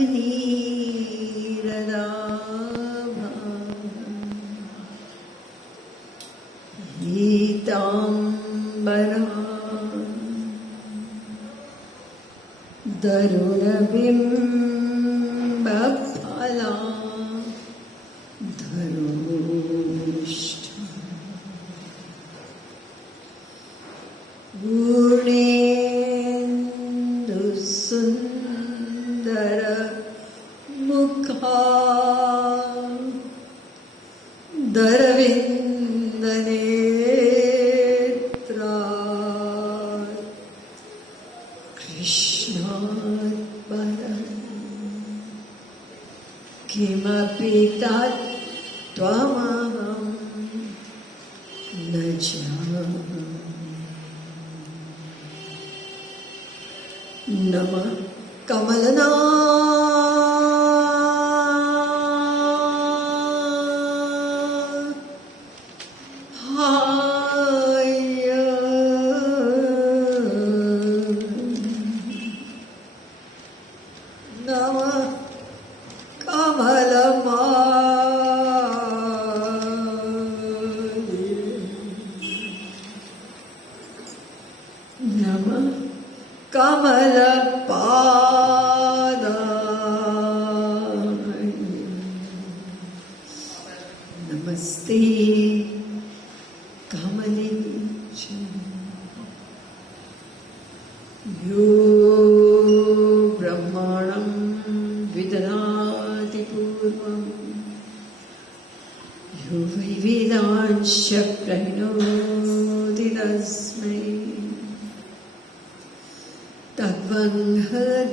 नवनीरदाभा पीताम्बरा दरुणबिम्बफला धरोष्ठ पूर्णेन्दुसुन्दर मुखा दरविन्दनेत्रा कृष्णात्परं किमपि तत्त्वमहं न जानामि। नमः कमलनाहाय नमः कमलमालिने नमः कमलपादाय नमस्ते कमले यो ब्रह्माणं विदधाति पूर्वं यो वै वेदांश्च प्रणोति तस्मै तद्वंह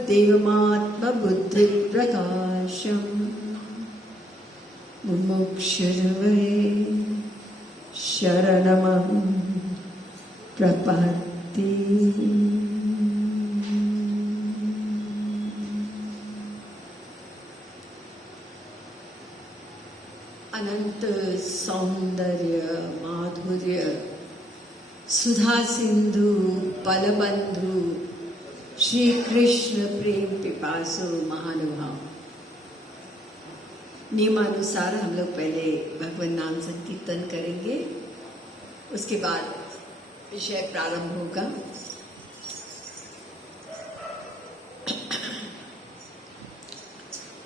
देवमात्मबुद्धिप्रकाशं मुमुक्षुर्वै शरणमहं प्रपद्ये। अनंत सौंदर्य माधुर्य सुधा सिंधु पलबंधु श्री कृष्ण प्रेम पिपासु महानुभाव। नियमानुसार हम लोग पहले भगवान नाम संकीर्तन करेंगे, उसके बाद विषय प्रारंभ होगा।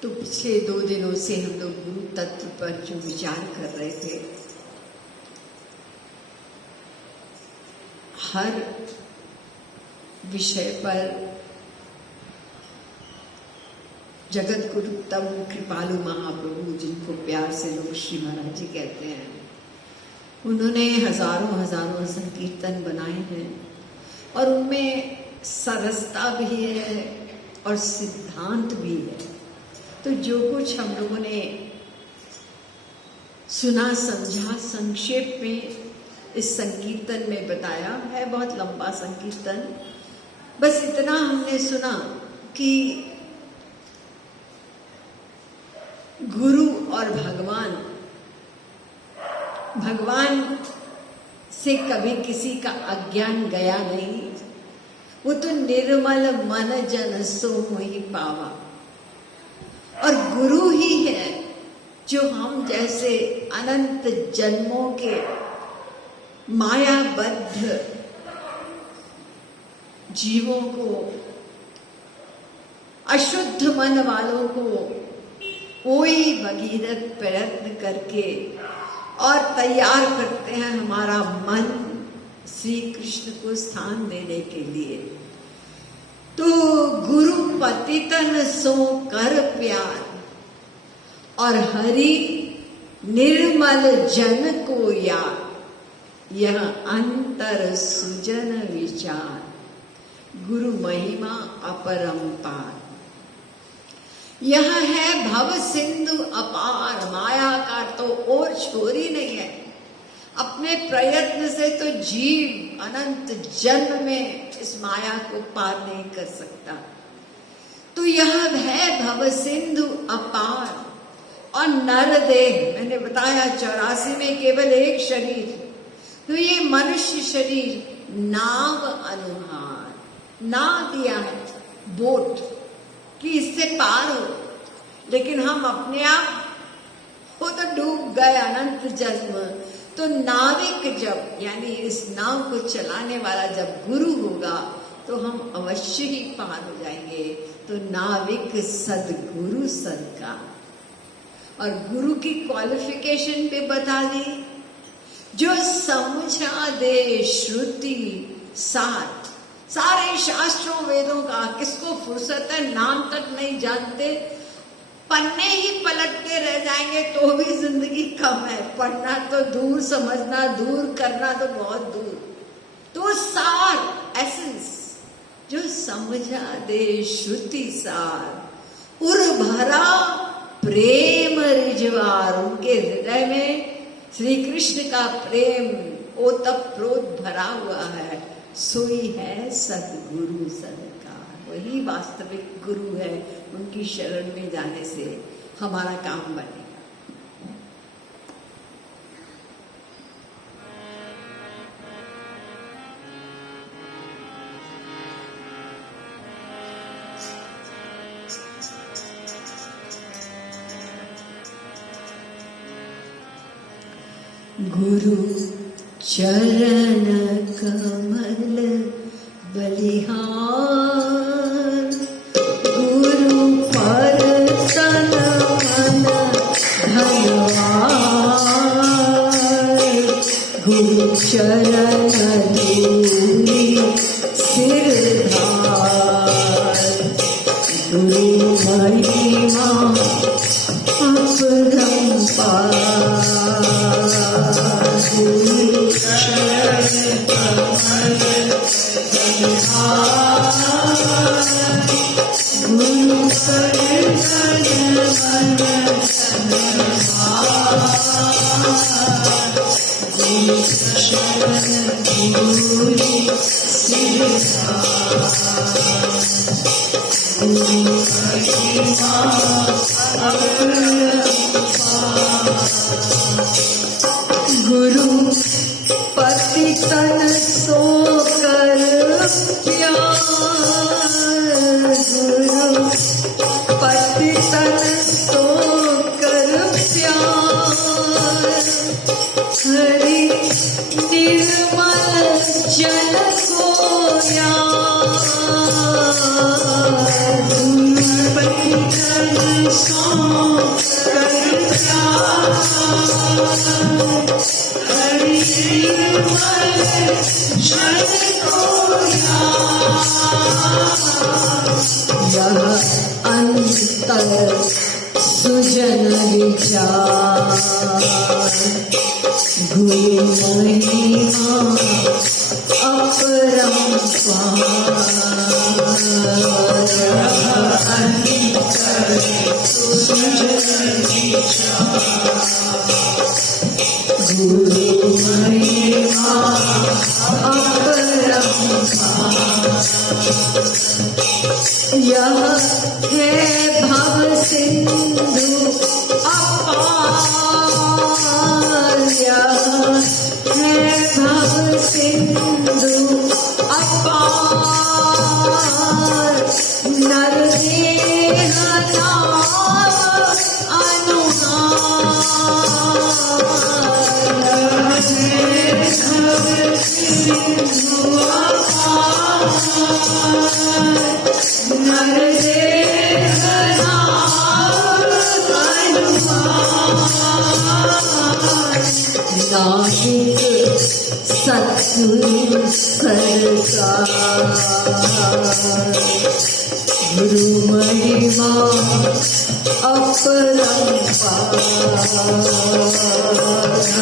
तो पिछले 2 दिनों से हम लोग गुरु तत्व पर जो विचार कर रहे थे, हर विषय पर जगत गुरु तम कृपालु महाप्रभु, जिनको प्यार से लोग श्री महाराज जी कहते हैं, उन्होंने हजारों संकीर्तन बनाए हैं और उनमें सरसता भी है और सिद्धांत भी है। तो जो कुछ हम लोगों ने सुना समझा संक्षेप में इस संकीर्तन में बताया है। बहुत लंबा संकीर्तन, बस इतना हमने सुना कि गुरु और भगवान से कभी किसी का अज्ञान गया नहीं। वो तो निर्मल मन जन सो मोहि पावा। और गुरु ही है जो हम जैसे अनंत जन्मों के मायाबद्ध जीवों को, अशुद्ध मन वालों को कोई भगीरथ प्रयत्न करके और तैयार करते हैं हमारा मन श्री कृष्ण को स्थान देने के लिए। तो गुरु पतितन सो कर प्यार और हरि निर्मल जन को याद, यह अंतर सुजन विचार, गुरु महिमा अपरंपार। यह है भव सिंधु अपार, माया का तो और छोर ही नहीं है। अपने प्रयत्न से तो जीव अनंत जन्म में इस माया को पार नहीं कर सकता। तो यह है भव सिंधु अपार। और नर देह, मैंने बताया 84 में केवल एक शरीर, तो ये मनुष्य शरीर नाव अनुहार, नाव दिया है बोट, कि इससे पार हो, लेकिन हम अपने आप वो तो डूब गए अनंत जन्म। तो नाविक जब, यानी इस नाव को चलाने वाला जब गुरु होगा तो हम अवश्य ही पार हो जाएंगे। तो नाविक सदगुरु सदका, और गुरु की क्वालिफिकेशन पे बता दी, जो समझा दे श्रुति सार, सारे शास्त्रों वेदों का किसको फुर्सत है, नाम तक नहीं जानते, पन्ने ही पलटते रह जाएंगे तो भी जिंदगी कम है। पढ़ना तो दूर, समझना दूर, करना तो बहुत दूर। तो सार, एसेंस, जो समझा दे श्रुति सार, उर भरा प्रेम रिजवार, उनके हृदय में श्री कृष्ण का प्रेम ओतप्रोत भरा हुआ है, सोई है सदगुरु सदका। वही वास्तविक गुरु है, उनकी शरण में जाने से हमारा काम बनेगा। गुरु चरण कमल बलिहार, गुरु पर तन मन धनवार, गुरु चरण धूलि सिरधार, गुरु महिमा अपरंपार, गुरु चरण कमल गुरु पर तन मन गुरु चरण धूलि सिरधार, गुरु महिमा अपरंपार, गुरु पति तन सो कर प्यार, गुरु पति तन सो कर प्यार, हरि निर्मल जन को यार, गुरु पति तन सो कर प्यार, हरि निर्मल जन को यार, यह अंतर सुजन विचार, गुरु महिमा अपरंपार, अंतर सुजन विचार, गुरु महिमा अपरंपार, यह है भव सिंधु अपार, यह है भव सिंधु अपार, नर देह नाम अनुहार, भव सिंधु अपार, नर देह नाम अनुहार, नाहिक सद्गुरु सरकार, गुरु महिमा अपरंपार,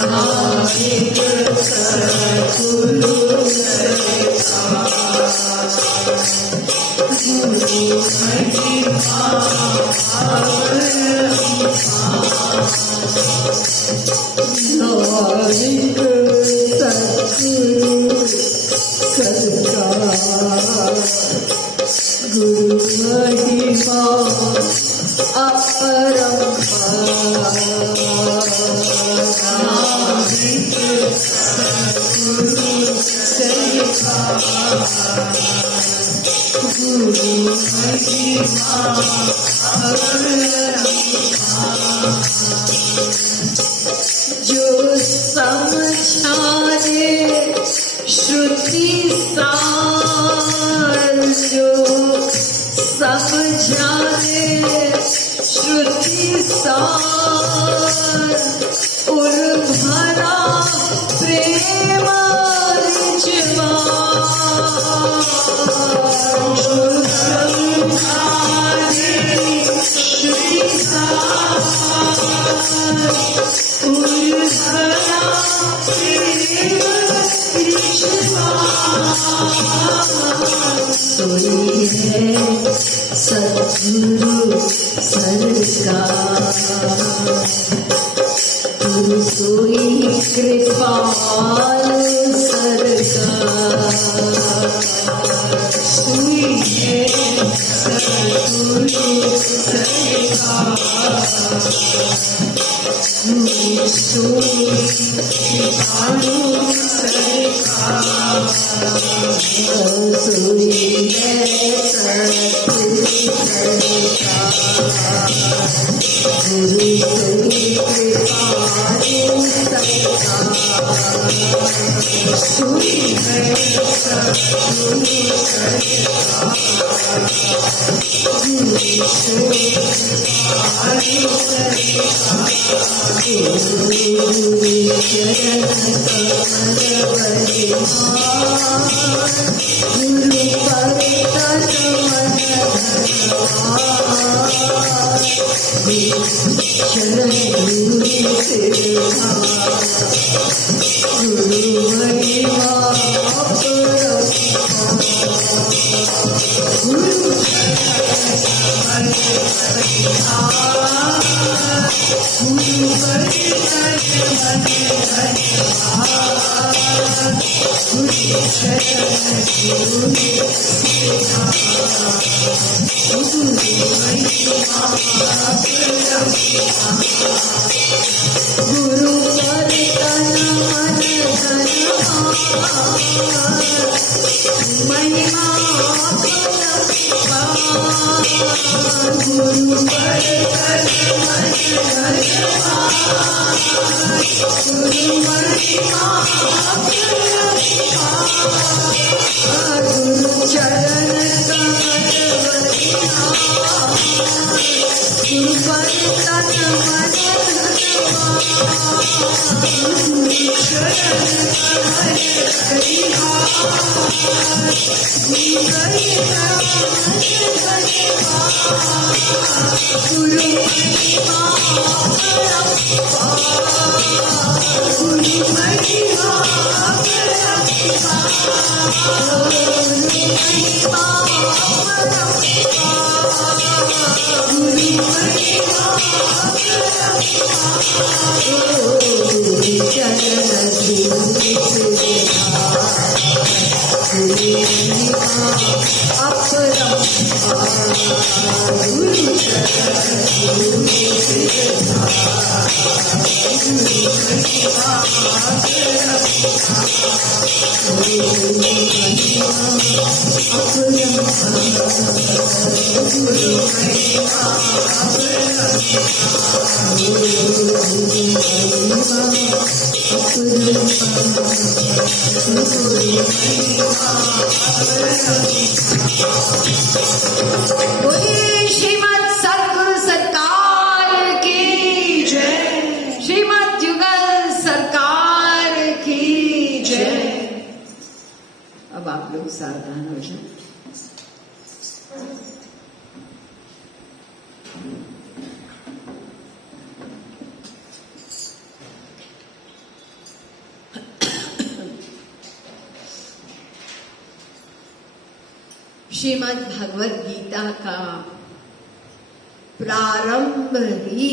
नाहिक सद्गुरु सरकार, गुरु महिमा अपरंपार, नाहिक सद्गुरु सरकार, गुरु महिमा अपरंपार, नाहिक सद्गुरु सरकार, जो समझाने श्रुति सार, जो समझाने श्रुति सार, उर भरा प्रेम रिजवार। जो समझाने श्रुति सार, उर भरा प्रेम रिजवार। सोई है सद्गुरु सरकार, गुरु सोई कृपाल सरकार। सोई है सद्गुरु सरकार, गुरु सोई कृपालु सरकार। सोई है सद्गुरु सरकार, गुरु सोई कृपालु सरकार। सोई है सद्गुरु सरकार, गुरु सोई कृपालु सरकार। गुरु चरण कमल बलिहार, गुरु पर तन मन धनवार। गुरु चरण गुरु सिरहार, गुरु महिमा अपरंपार। गुरु चरण कमल बलिहार, गुरु पर तन मन धनवार। गुरु चरण गुरु सिरहार, गुरु महिमा अपरंपार। गुरु पर तन मन धनवार, महिमा अपरंपार। गुरु पर तन मन धनवार, गुरु महिमा अपरंपार। गुरु चरण कमल बलिहार, गुरु पर तन मन धनवार। गुरु चरण कमल बलिहार, गुरु पर तन मन धनवार। गुरु महिमा अपरंपार, गुरु महिमा अपरंपार। गुरु महिमा अपरंपार, गुरु महिमा अपरंपार। गुरु चरण गुरु सिरहार, गुरु महिमा अपरंपार। गुरु चरण गुरु सिरहार, गुरु महिमा अपरंपार। गुरु महिमा अपरंपार, गुरु महिमा अपरंपार। गुरु महिमा बोलिए श्रीमद सद्गुरु सरकार की जय, श्रीमद जुगल सरकार की जय। अब आप लोग सावधान हो जाए। श्रीमद् भगवद गीता का प्रारंभ ही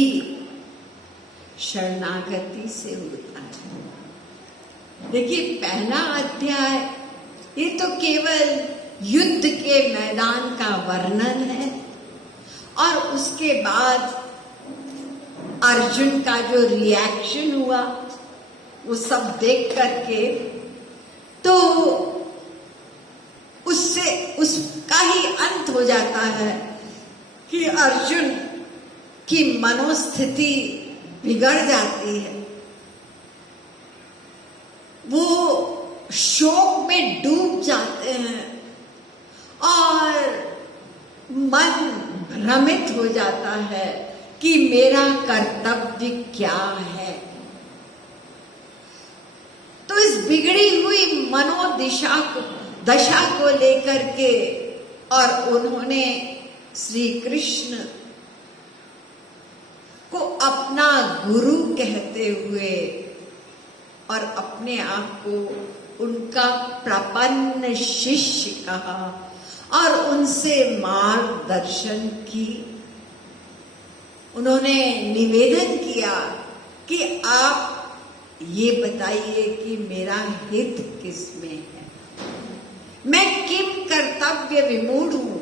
शरणागति से होता है। देखिए, पहला अध्याय ये तो केवल युद्ध के मैदान का वर्णन है, और उसके बाद अर्जुन का जो रिएक्शन हुआ वो सब देख करके तो उससे उसका ही हो जाता है कि अर्जुन की मनोस्थिति बिगड़ जाती है, वो शोक में डूब जाते हैं और मन भ्रमित हो जाता है कि मेरा कर्तव्य क्या है। तो इस बिगड़ी हुई दशा को लेकर के और उन्होंने श्री कृष्ण को अपना गुरु कहते हुए और अपने आप को उनका प्रपन्न शिष्य कहा और उनसे मार्गदर्शन की। उन्होंने निवेदन किया कि आप ये बताइए कि मेरा हित किसमें है, मैं किम कर्तव्य विमूढ़ हूं,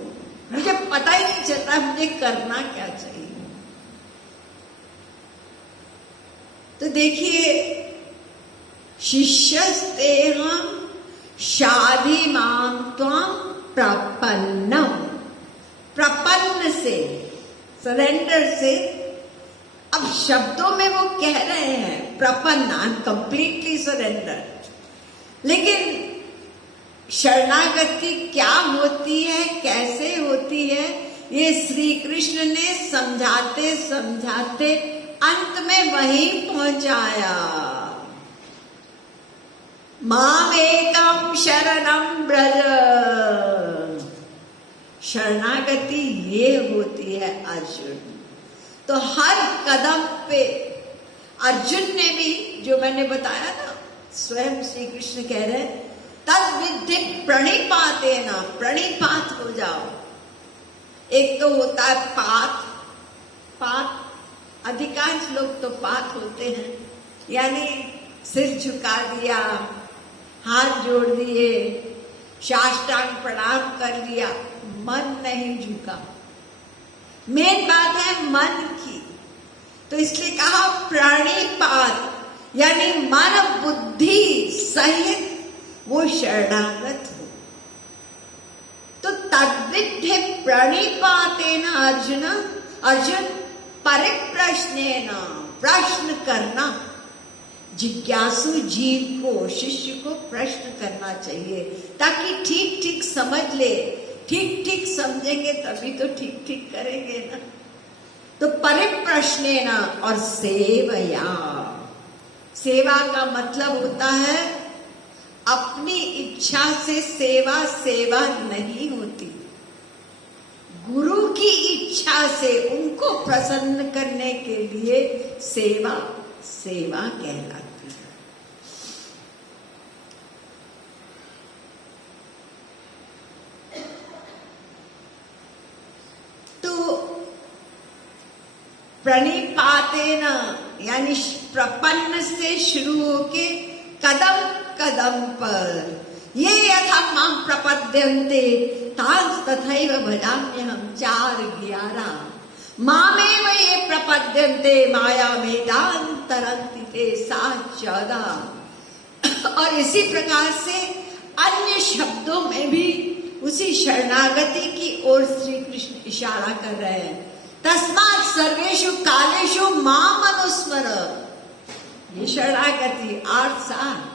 मुझे पता ही नहीं चलता मुझे करना क्या चाहिए। तो देखिए, शिष्यस्तेहं शाधिमां त्वां प्रपन्नम, प्रपन्न से, सरेंडर से। अब शब्दों में वो कह रहे हैं प्रपन्न, आई एम कंप्लीटली सरेंडर, लेकिन शरणागति क्या होती है, कैसे होती है, ये श्री कृष्ण ने समझाते समझाते अंत में वहीं पहुंचाया। मामेकं शरणं व्रज, शरणागति ये होती है अर्जुन। तो हर कदम पे अर्जुन ने भी, जो मैंने बताया ना, स्वयं श्री कृष्ण कह रहे तद विद्धि प्रणिपातेन, प्रणिपात हो जाओ। एक तो होता है पात, अधिकांश लोग तो पात होते हैं, यानी सिर झुका दिया, हाथ जोड़ दिए, साष्टांग प्रणाम कर लिया, मन नहीं झुका। मेन बात है मन की, तो इसलिए कहा प्रणिपात, यानी मन बुद्धि सहित वो शरणागत हो। तो तद्विद्धि प्रणिपातेन अर्जुन परिप्रश्नेन, प्रश्न करना। जिज्ञासु जीव को, शिष्य को प्रश्न करना चाहिए ताकि ठीक ठीक समझ ले। ठीक ठीक समझेंगे तभी तो ठीक ठीक करेंगे ना। तो परिप्रश्नेन और सेवया, सेवा का मतलब होता है अपनी इच्छा से सेवा नहीं होती, गुरु की इच्छा से उनको प्रसन्न करने के लिए सेवा कहलाती है। तो प्रणिपातेन यानी प्रपन्न से शुरू होके कदम कदम पर ये यथा मां प्रपद्यन्ते तांस तथैव भजाम्यहम् 4:11 मामेव ये प्रपद्यन्ते मायामेतां तरन्ति ते सा 14। और इसी प्रकार से अन्य शब्दों में भी उसी शरणागति की ओर श्री कृष्ण इशारा कर रहे हैं। तस्मात् सर्वेषु कालेषु माम अनुस्मर, ये शरणागति 8-7।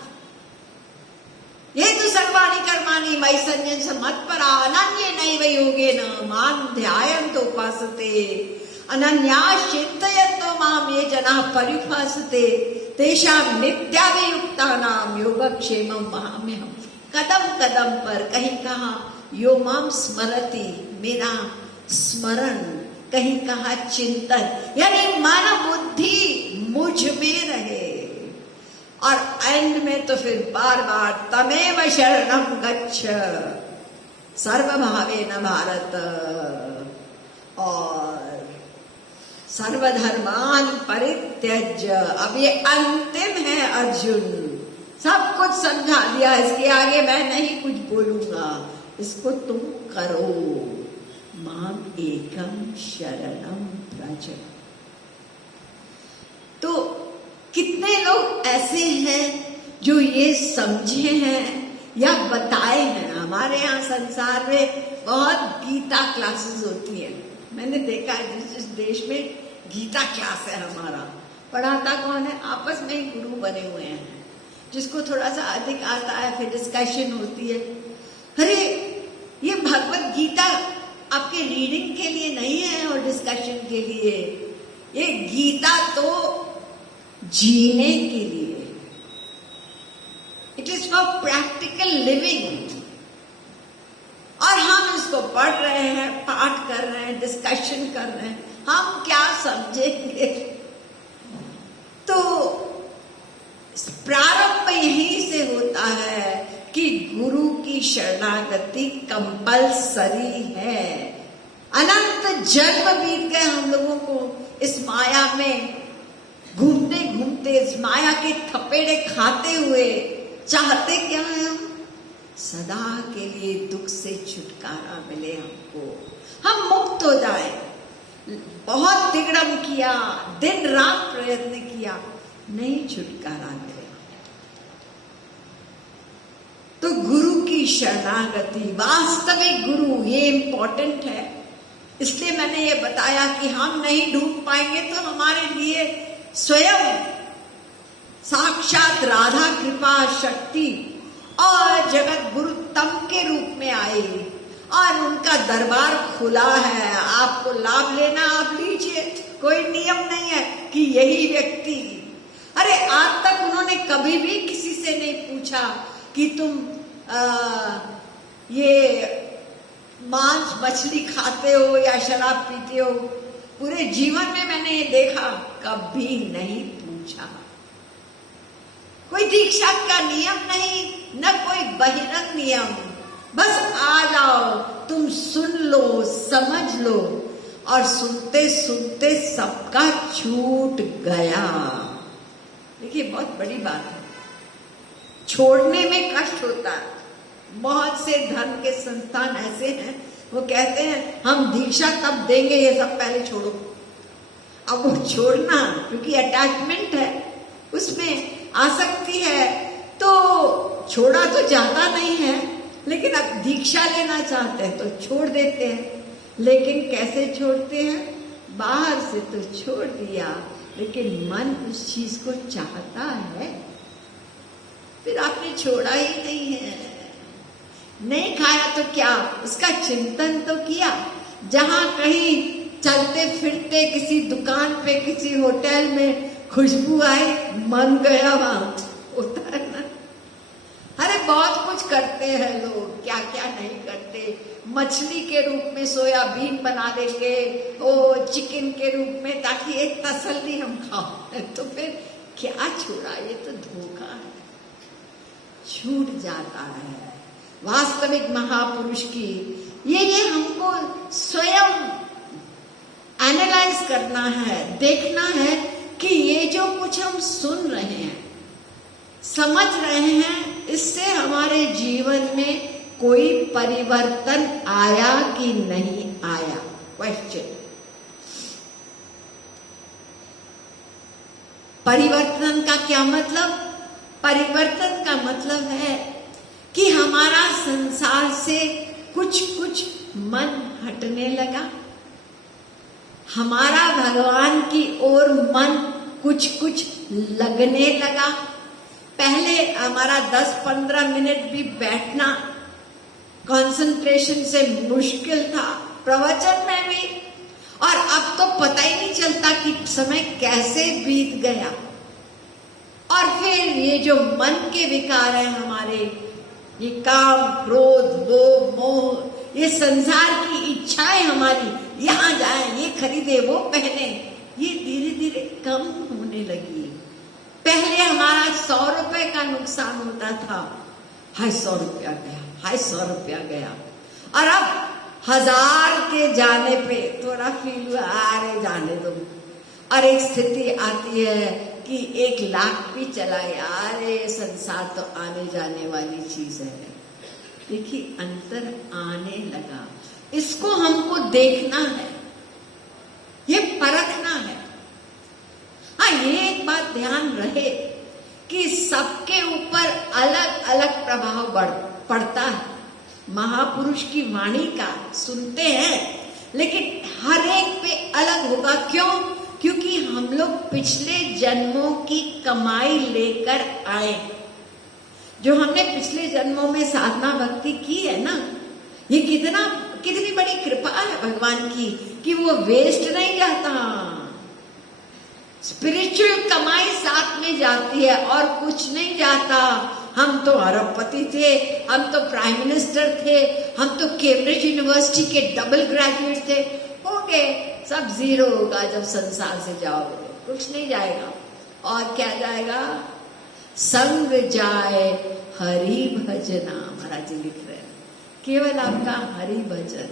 ये तो सर्वाणि कर्माणि मयि सन्न्यस्य मत्परा अनन्येनैव योगेन मां ध्यायन्तो उपासते अनन्यास् चिन्तयन्तो मां ये जनाः पर्युपासते तेषां नित्याभियुक्तानां योगक्षेमं वहाम्यहम्। कदम कदम पर कहीं कहा यो माम स्मरति, मेरा स्मरण, कहीं कहा चिंतन, यानी मन बुद्धि मुझ में रहे। और एंड में तो फिर बार बार तमेव शरणं गच्छ सर्वभावेन भारत और सर्वधर्मान परित्यज्य। अब ये अंतिम है अर्जुन, सब कुछ समझा दिया, इसके आगे मैं नहीं कुछ बोलूंगा, इसको तुम करो। माम एकम शरणम व्रज। तो कितने लोग ऐसे हैं जो ये समझे हैं, या बताए हैं। हमारे यहाँ संसार में बहुत गीता क्लासेस होती है, मैंने देखा है जिस देश में गीता क्लास है हमारा, पढ़ाता कौन है? आपस में ही गुरु बने हुए हैं, जिसको थोड़ा सा अधिक आता है, फिर डिस्कशन होती है। अरे ये भगवत गीता आपके रीडिंग के लिए नहीं है और डिस्कशन के लिए, ये गीता तो जीने के लिए, it is for practical living. और हम इसको पढ़ रहे हैं, पाठ कर रहे हैं, डिस्कशन कर रहे हैं, हम क्या समझेंगे? तो प्रारंभ यहीं से होता है कि गुरु की शरणागति कंपलसरी है। अनंत जन्म बीत गए हम लोगों को इस माया में घूमते घूमते, इस माया के थपेड़े खाते हुए। चाहते क्या है हम? सदा के लिए दुख से छुटकारा मिले हमको, हम मुक्त हो जाए। बहुत तिगड़म किया, दिन रात प्रयत्न किया, नहीं छुटकारा मिले। तो गुरु की शरणागति, वास्तविक गुरु, ये इंपॉर्टेंट है। इसलिए मैंने ये बताया कि हम नहीं ढूंढ पाएंगे तो हमारे लिए स्वयं साक्षात राधा कृपा शक्ति और जगत गुरु तम के रूप में आए और उनका दरबार खुला है। आपको लाभ लेना आप लीजिए, कोई नियम नहीं है कि यही व्यक्ति। अरे आज तक उन्होंने कभी भी किसी से नहीं पूछा कि तुम ये मांस मछली खाते हो या शराब पीते हो। पूरे जीवन में मैंने ये देखा, कभी नहीं पूछा। कोई दीक्षा का नियम नहीं, न कोई बहिरंग नियम, बस आ जाओ, तुम सुन लो, समझ लो। और सुनते सुनते सबका छूट गया। देखिए बहुत बड़ी बात है, छोड़ने में कष्ट होता है। बहुत से धर्म के संस्थान ऐसे हैं, वो कहते हैं हम दीक्षा तब देंगे, ये सब पहले छोड़ो। अब वो छोड़ना, क्योंकि अटैचमेंट है, उसमें आसक्ति है, तो छोड़ा तो जाता नहीं है। लेकिन अब दीक्षा लेना चाहते हैं तो छोड़ देते हैं। लेकिन कैसे छोड़ते हैं? बाहर से तो छोड़ दिया, लेकिन मन उस चीज को चाहता है, फिर आपने छोड़ा ही नहीं है। नहीं खाया तो क्या, उसका चिंतन तो किया। जहां कहीं चलते फिरते किसी दुकान पे, किसी होटल में खुशबू आई, मन गया वहां, होता है ना। अरे बहुत कुछ करते हैं लोग, क्या क्या नहीं करते। मछली के रूप में सोयाबीन बना देंगे, ओ चिकन के रूप में, ताकि एक तसल्ली हम खाओ। तो फिर क्या छोड़ा? ये तो धोखा है, छूट जाता है। वास्तविक महापुरुष की ये हमको स्वयं एनालाइज करना है, देखना है कि ये जो कुछ हम सुन रहे हैं, समझ रहे हैं, इससे हमारे जीवन में कोई परिवर्तन आया कि नहीं आया। क्वेश्चन। परिवर्तन का क्या मतलब? परिवर्तन का मतलब है कि हमारा संसार से कुछ कुछ मन हटने लगा, हमारा भगवान की ओर मन कुछ कुछ लगने लगा। पहले हमारा 10-15 मिनट भी बैठना कंसंट्रेशन से मुश्किल था, प्रवचन में भी। और अब तो पता ही नहीं चलता कि समय कैसे बीत गया। और फिर ये जो मन के विकार है हमारे, ये काम, क्रोध, लोभ, मोह, ये संसार की इच्छाएं हमारी, यहाँ जाए, ये खरीदे, वो पहने, ये धीरे धीरे कम होने लगी। पहले हमारा 100 रुपए का नुकसान होता था, हाय 100 रुपया गया, हाय 100 रुपया गया। और अब 1000 के जाने पे थोड़ा फील हुआ, अरे जाने दो। और एक स्थिति आती है कि 1 लाख भी चला, यार ये संसार तो आने जाने वाली चीज है। देखिए अंतर आने लगा, इसको हमको देखना है, ये परखना है। हाँ, ये एक बात ध्यान रहे कि सबके ऊपर अलग अलग प्रभाव महापुरुष की वाणी का सुनते हैं, लेकिन हर एक पे अलग होगा। क्यों? क्योंकि हम लोग पिछले जन्मों की कमाई लेकर आए। जो हमने पिछले जन्मों में साधना भक्ति की है ना, ये कितनी बड़ी कृपा है भगवान की कि वो वेस्ट नहीं जाता। स्पिरिचुअल कमाई साथ में जाती है और कुछ नहीं जाता। हम तो अरबपति थे, हम तो प्राइम मिनिस्टर थे, हम तो कैम्ब्रिज यूनिवर्सिटी के डबल ग्रेजुएट थे, हो गए, सब जीरो होगा जब संसार से जाओगे, कुछ नहीं जाएगा। और क्या जाएगा? संग जाए हरि भजना। महाराज जी लिख रहे हैं, केवल आपका हरि भजन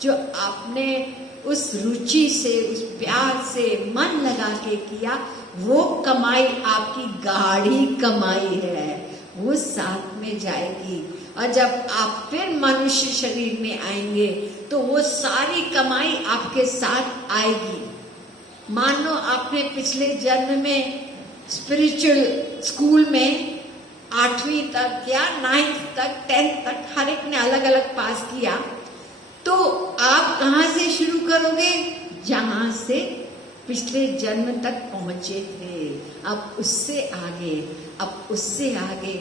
जो आपने उस रुचि से, उस प्यार से मन लगा के किया, वो कमाई आपकी गाढ़ी कमाई है, वो साथ में जाएगी। और जब आप फिर मनुष्य शरीर में आएंगे तो वो सारी कमाई आपके साथ आएगी। मान लो आपने पिछले जन्म में स्पिरिचुअल स्कूल में 8वीं तक या 9th तक 10th तक हर एक ने अलग अलग पास किया, तो आप कहाँ से शुरू करोगे? जहां से पिछले जन्म तक पहुंचे थे, अब उससे आगे, अब उससे आगे।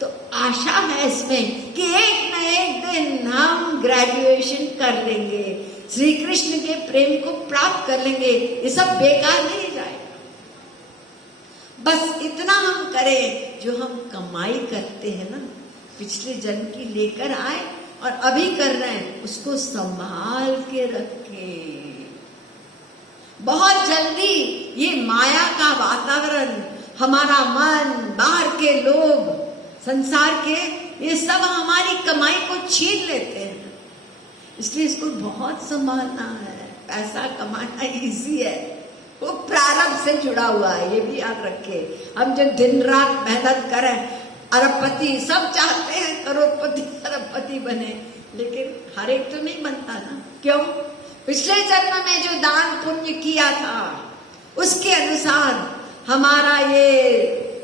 तो आशा है इसमें कि एक न एक दिन हम ग्रेजुएशन कर लेंगे, श्री कृष्ण के प्रेम को प्राप्त कर लेंगे। ये सब बेकार नहीं जाएगा। बस इतना हम करें, जो हम कमाई करते हैं ना, पिछले जन्म की लेकर आए और अभी कर रहे हैं, उसको संभाल के रखें। बहुत जल्दी ये माया का वातावरण, हमारा मन, बाहर के लोग, संसार के, ये सब हमारी कमाई को छीन लेते हैं। इसलिए इसको बहुत संभालना है। पैसा कमाना इजी है, वो प्रारब्ध से जुड़ा हुआ है, ये भी याद रखें। हम जो दिन रात मेहनत करें, अरबपति सब चाहते हैं करोड़पति अरबपति बने, लेकिन हर एक तो नहीं बनता ना। क्यों? पिछले जन्म में जो दान पुण्य किया था उसके अनुसार हमारा ये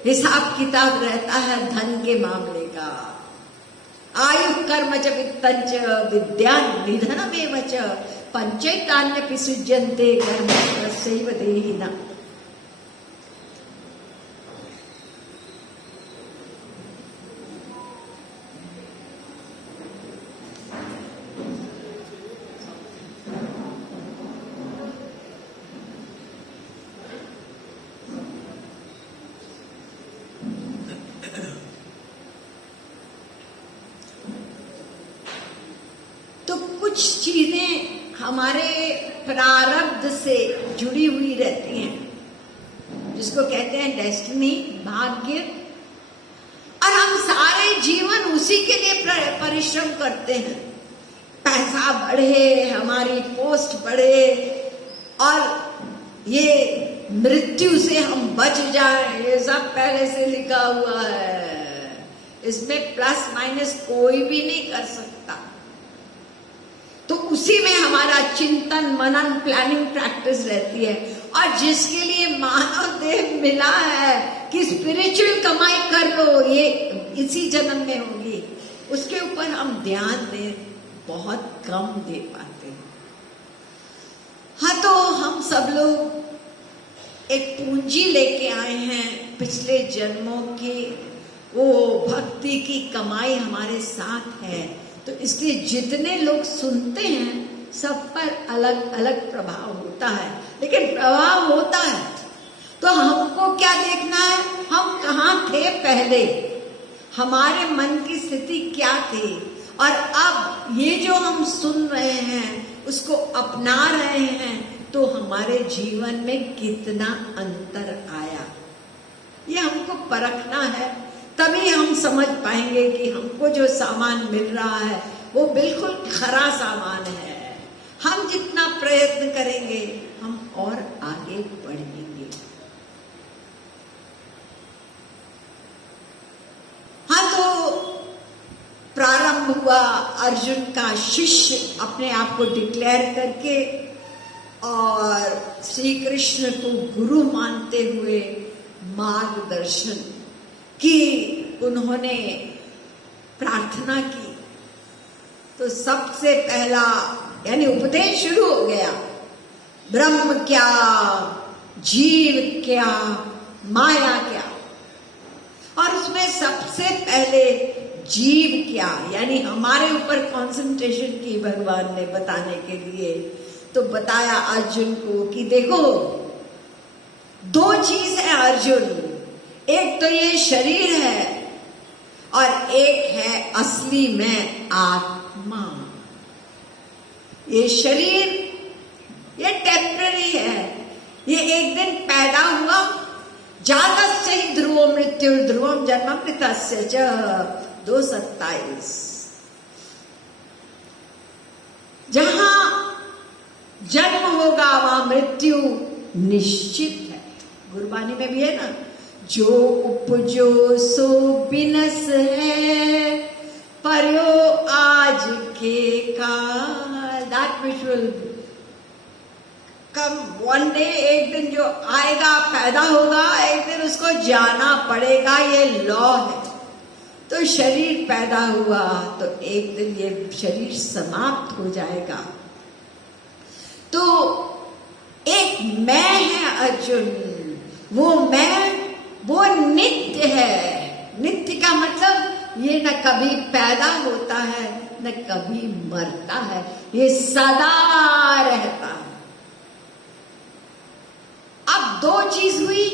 हिसाब किताब रहता है धन के मामले का। आयु कर्म च वित्तं च विद्या निधनमेव च पंचैतान्यपि सृज्यन्ते कर्म तस्यैव देहिनः। कुछ चीजें हमारे प्रारब्ध से जुड़ी हुई रहती हैं, जिसको कहते हैं डेस्टिनी, भाग्य। और हम सारे जीवन उसी के लिए परिश्रम करते हैं। पैसा बढ़े, हमारी पोस्ट बढ़े, और ये मृत्यु से हम बच जाए, ये सब पहले से लिखा हुआ है। इसमें प्लस माइनस कोई भी नहीं कर सकता। तो उसी में हमारा चिंतन, मनन, प्लानिंग, प्रैक्टिस रहती है। और जिसके लिए मानव देह मिला है कि स्पिरिचुअल कमाई कर लो, ये इसी जन्म में होगी, उसके ऊपर हम ध्यान बहुत कम दे पाते हैं। हाँ, तो हम सब लोग एक पूंजी लेके आए हैं पिछले जन्मों की, वो भक्ति की कमाई हमारे साथ है। तो इसलिए जितने लोग सुनते हैं सब पर अलग अलग प्रभाव होता है, लेकिन प्रभाव होता है। तो हमको क्या देखना है? हम कहाँ थे पहले, हमारे मन की स्थिति क्या थी, और अब ये जो हम सुन रहे हैं उसको अपना रहे हैं, तो हमारे जीवन में कितना अंतर आया, ये हमको परखना है। तभी हम समझ पाएंगे कि हमको जो सामान मिल रहा है वो बिल्कुल खरा सामान है। हम जितना प्रयत्न करेंगे हम और आगे बढ़ेंगे। हाँ, तो प्रारंभ हुआ अर्जुन का शिष्य अपने आप को डिक्लेयर करके और श्री कृष्ण को गुरु मानते हुए मार्गदर्शन की उन्होंने प्रार्थना की तो सबसे पहला यानी उपदेश शुरू हो गया। ब्रह्म क्या, जीव क्या, माया क्या। और उसमें सबसे पहले जीव क्या, यानी हमारे ऊपर कंसंट्रेशन की भगवान ने बताने के लिए। तो बताया अर्जुन को कि देखो, दो चीज है अर्जुन, एक तो ये शरीर है और एक है असली में आत्मा। ये शरीर ये टेम्पररी है, ये एक दिन पैदा हुआ। जातस्य हि ध्रुवो मृत्यु ध्रुवम जन्ममृतस्य च 2:27। जहां जन्म होगा वहां मृत्यु निश्चित है। गुरबानी में भी है ना, जो उपजो सो बिनस है, पर्यो आज के काल। That which will come one day, एक दिन जो आएगा, पैदा होगा, एक दिन उसको जाना पड़ेगा, ये लॉ है। तो शरीर पैदा हुआ तो एक दिन ये शरीर समाप्त हो जाएगा। तो एक मैं है अर्जुन, वो मैं वो नित्य है। नित्य का मतलब ये न कभी पैदा होता है न कभी मरता है, ये सदा रहता है। अब दो चीज हुई,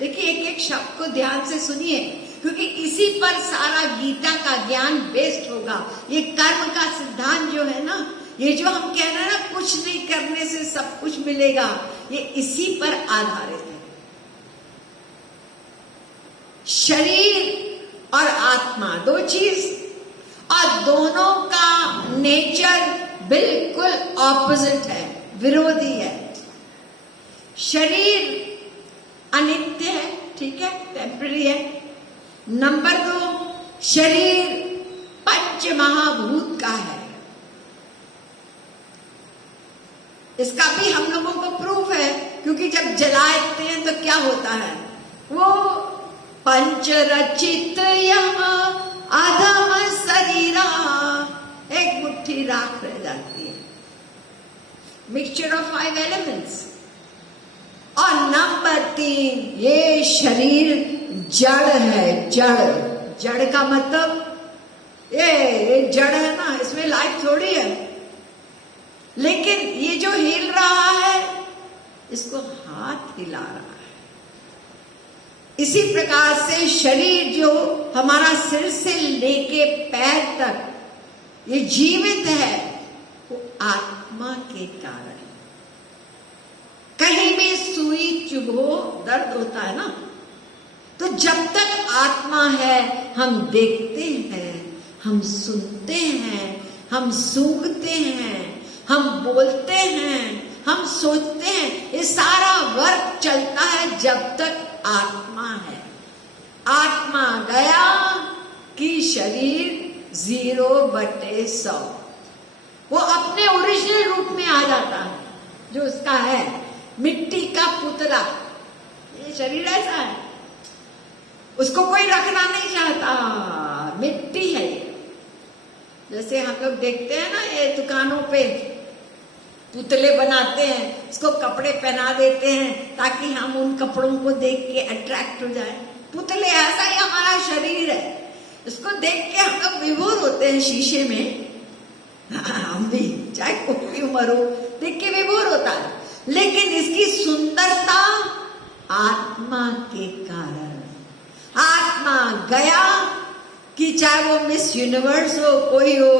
देखिए एक एक शब्द को ध्यान से सुनिए, क्योंकि इसी पर सारा गीता का ज्ञान बेस्ड होगा। ये कर्म का सिद्धांत जो है ना, ये जो हम कह रहे हैं ना, कुछ नहीं करने से सब कुछ मिलेगा, ये इसी पर आधारित है। शरीर और आत्मा दो चीज, और दोनों का नेचर बिल्कुल ऑपोजिट है, विरोधी है। शरीर अनित्य है, ठीक है, टेम्पररी है। नंबर 2, शरीर पंच महाभूत का है। इसका भी हम लोगों को प्रूफ है, क्योंकि जब जलाते हैं तो क्या होता है, वो पंच रचित यहाँ अधम शरीरा, एक मुट्ठी राख रह जाती है, मिक्सचर ऑफ 5 एलिमेंट्स। और नंबर 3, ये शरीर जड़ है। जड़ का मतलब ये जड़ है ना, इसमें लाइफ थोड़ी है। लेकिन ये जो हिल रहा है, इसको हाथ हिला रहा है। इसी प्रकार से शरीर जो हमारा सिर से लेके पैर तक ये जीवित है, वो आत्मा के कारण। कहीं भी सुई चुभो दर्द होता है ना, तो जब तक आत्मा है, हम देखते हैं, हम सुनते हैं, हम सूंघते हैं, हम बोलते हैं, हम सोचते हैं। ये सारा वर्क चलता है जब तक आत्मा है। आत्मा गया कि शरीर 0/100 वो अपने ओरिजिनल रूप में आ जाता है, जो उसका है, मिट्टी का पुतला। ये शरीर ऐसा है, उसको कोई रखना नहीं चाहता, मिट्टी है ये। जैसे हम लोग देखते हैं ना, ये दुकानों पे पुतले बनाते हैं, उसको कपड़े पहना देते हैं ताकि हम उन कपड़ों को देख के अट्रैक्ट हो जाए। पुतले, ऐसा ही हमारा शरीर है, इसको देख के हम लोग विभोर होते हैं शीशे में। हम भी, चाहे कोई भी उम्र हो, देख के विभोर होता है। लेकिन इसकी सुंदरता आत्मा के कारण। आत्मा गया कि चाहे वो मिस यूनिवर्स हो, कोई हो,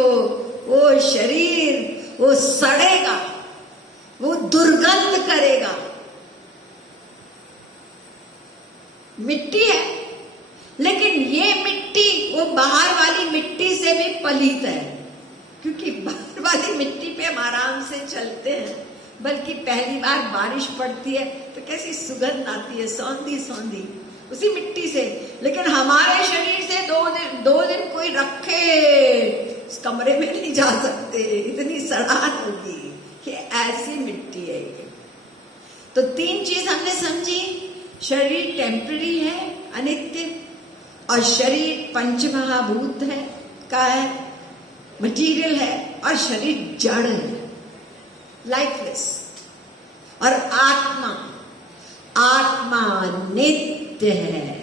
वो शरीर वो सड़ेगा, वो दुर्गंध करेगा। मिट्टी है, लेकिन ये मिट्टी वो बाहर वाली मिट्टी से भी पलीत है, क्योंकि बाहर वाली मिट्टी पे हम आराम से चलते हैं। बल्कि पहली बार बारिश पड़ती है तो कैसी सुगंध आती है, सौंधी सौंधी, उसी मिट्टी से। लेकिन हमारे शरीर से दो दिन कोई रखे इस कमरे में नहीं जा सकते, इतनी सड़ाहट होगी। ये ऐसी मिट्टी है ये। तो 3 चीज हमने समझी, शरीर टेम्पररी है, अनित्य, और शरीर पंच महाभूत है का है, मटीरियल है और शरीर जड़ है, लाइफलेस। और आत्मा, आत्मा नित्य है,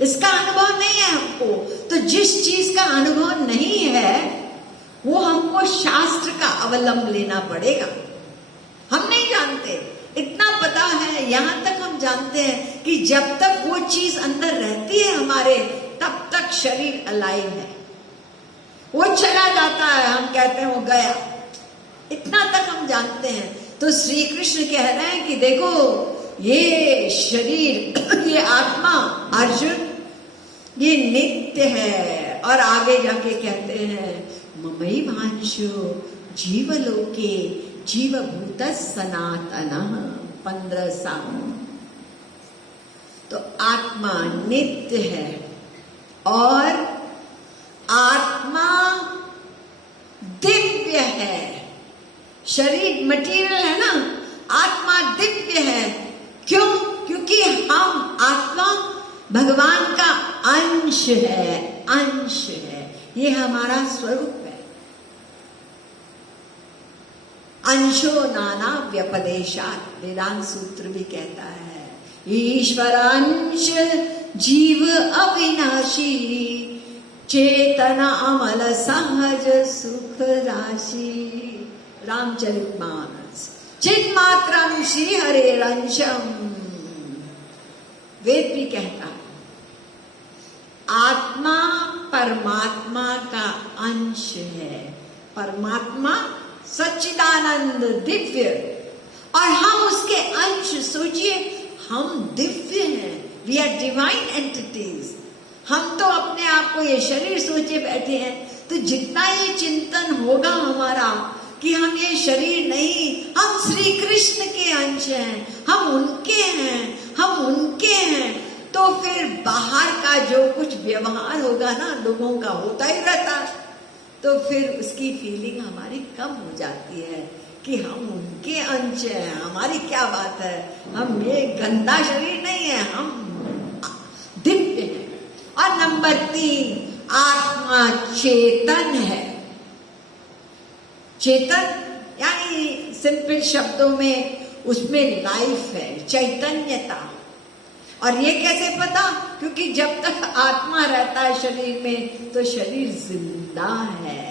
इसका अनुभव नहीं है हमको। तो जिस चीज का अनुभव नहीं है वो हमको शास्त्र का अवलंब लेना पड़ेगा। हम नहीं जानते, इतना पता है, यहां तक हम जानते हैं कि जब तक वो चीज अंदर रहती है हमारे, तब तक शरीर अलाइव है। वो चला जाता है, हम कहते हैं वो गया, इतना तक हम जानते हैं। तो श्री कृष्ण कह रहे हैं कि देखो ये शरीर, ये आत्मा अर्जुन, ये नित्य है। और आगे जाके कहते हैं ममई भांशो जीवलोके जीवभूत सनातन 15 साल। तो आत्मा नित्य है और आत्मा दिव्य है। शरीर मटीरियल है ना, आत्मा दिव्य है। क्यों? क्योंकि हम आत्मा भगवान का अंश है, अंश है, ये हमारा स्वरूप है। अंशो नाना व्यपदेशात्, वेदांत सूत्र भी कहता है ईश्वरांश जीव अविनाशी चेतना अमल सहज सुख राशि। रामचरितमानस चिन्मात्रम श्री हरेरंशम, वेद भी कहता है आत्मा परमात्मा का अंश है। परमात्मा सच्चिदानंद दिव्य, और हम उसके अंश। सोचिए हम दिव्य हैं, वी आर डिवाइन एंटिटीज। हम तो अपने आप को ये शरीर सोचे बैठे हैं। तो जितना ये चिंतन होगा हमारा कि हम ये शरीर नहीं, हम श्री कृष्ण के अंश हैं, हम उनके हैं, हम उनके हैं, तो फिर बाहर का जो कुछ व्यवहार होगा ना लोगों का, होता ही रहता, तो फिर उसकी फीलिंग हमारी कम हो जाती है कि हम उनके अंश हैं। हमारी क्या बात है, हम ये गंदा शरीर नहीं है, हम दिव्य हैं। और नंबर 3, आत्मा चेतन है। चेतन यानी सिंपल शब्दों में उसमें लाइफ है, चैतन्यता। और ये कैसे पता? क्योंकि जब तक आत्मा रहता है शरीर में तो शरीर जिंदा है,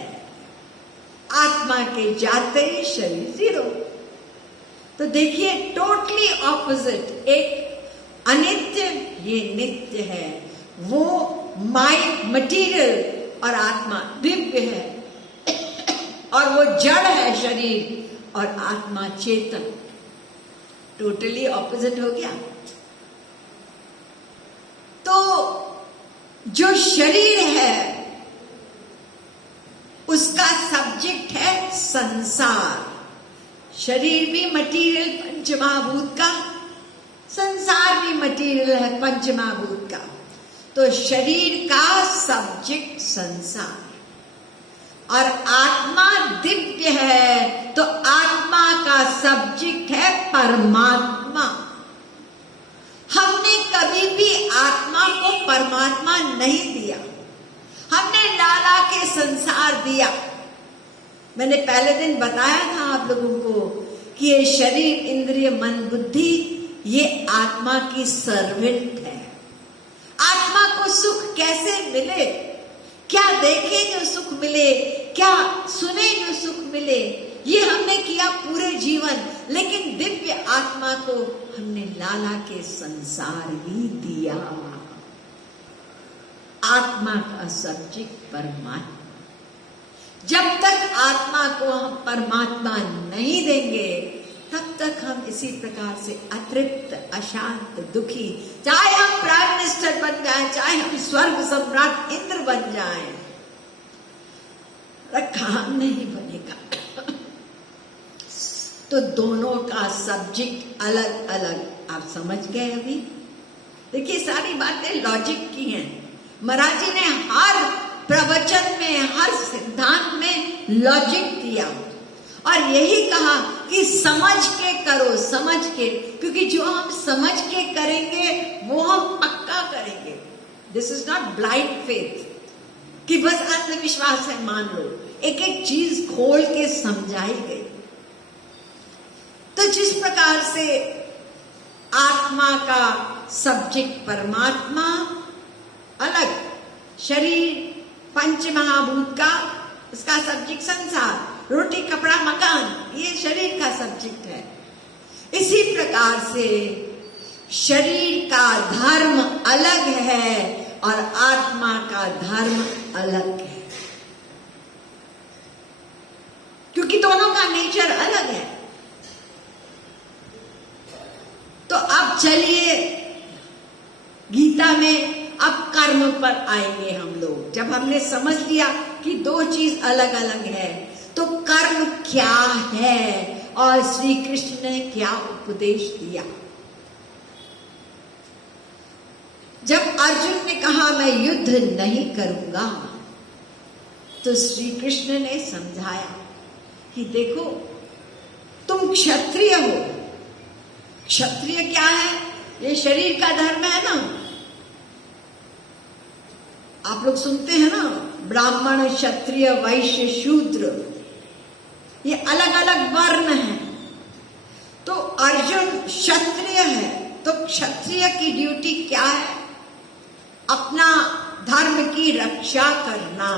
आत्मा के जाते ही शरीर जीरो। तो देखिए टोटली ऑपोजिट, एक अनित्य, ये नित्य है। वो माइंड मटीरियल और आत्मा दिव्य है, और वो जड़ है शरीर, और आत्मा चेतन। टोटली ऑपोजिट हो गया। तो जो शरीर है उसका सब्जेक्ट है संसार। शरीर भी मटीरियल पंचमहाभूत का, संसार भी मटीरियल है पंचमहाभूत का। तो शरीर का सब्जेक्ट संसार, और आत्मा दिव्य है तो आत्मा का सब्जेक्ट है परमात्मा। हमने कभी भी आत्मा को परमात्मा नहीं दिया, हमने लाला के संसार दिया। मैंने पहले दिन बताया था आप लोगों को कि ये शरीर, इंद्रिय, मन, बुद्धि, ये आत्मा की सर्वेंट है। आत्मा को सुख कैसे मिले, क्या देखे जो सुख मिले, क्या सुने जो सुख मिले, ये हमने किया पूरे जीवन। लेकिन दिव्य आत्मा को हमने लाला के संसार ही दिया। आत्मा का सब्जेक्ट परमात्मा। जब तक आत्मा को हम परमात्मा नहीं देंगे तब तक हम इसी प्रकार से अतृप्त, अशांत, दुखी, चाहे हम प्राइम मिनिस्टर बन जाएं, चाहे हम स्वर्ग सम्राट इंद्र बन जाएं, काम नहीं बनेगा। तो दोनों का सब्जेक्ट अलग अलग। आप समझ गए? अभी देखिए सारी बातें लॉजिक की हैं। महाराज जी ने हर प्रवचन में, हर सिद्धांत में लॉजिक दिया और यही कहा कि समझ के करो, समझ के, क्योंकि जो हम समझ के करेंगे वो हम पक्का करेंगे। This is not blind faith कि बस अंधविश्वास है मान लो। एक एक चीज खोल के समझाई गई। तो जिस प्रकार से आत्मा का सब्जेक्ट परमात्मा अलग, शरीर पंच महाभूत का उसका सब्जेक्ट संसार, रोटी कपड़ा मकान ये शरीर का सब्जेक्ट है। इसी प्रकार से शरीर का धर्म अलग है और आत्मा का धर्म अलग है, क्योंकि दोनों का नेचर अलग है। तो अब चलिए गीता में अब कर्म पर आएंगे हम लोग। जब हमने समझ लिया कि दो चीज अलग अलग है, तो कर्म क्या है और श्री कृष्ण ने क्या उपदेश दिया। जब अर्जुन ने कहा मैं युद्ध नहीं करूंगा, तो श्री कृष्ण ने समझाया कि देखो तुम क्षत्रिय हो। क्षत्रिय क्या है? ये शरीर का धर्म है ना। आप लोग सुनते हैं ना, ब्राह्मण क्षत्रिय वैश्य शूद्र, ये अलग अलग वर्ण हैं। तो अर्जुन क्षत्रिय है, तो क्षत्रिय की ड्यूटी क्या है? अपना धर्म की रक्षा करना।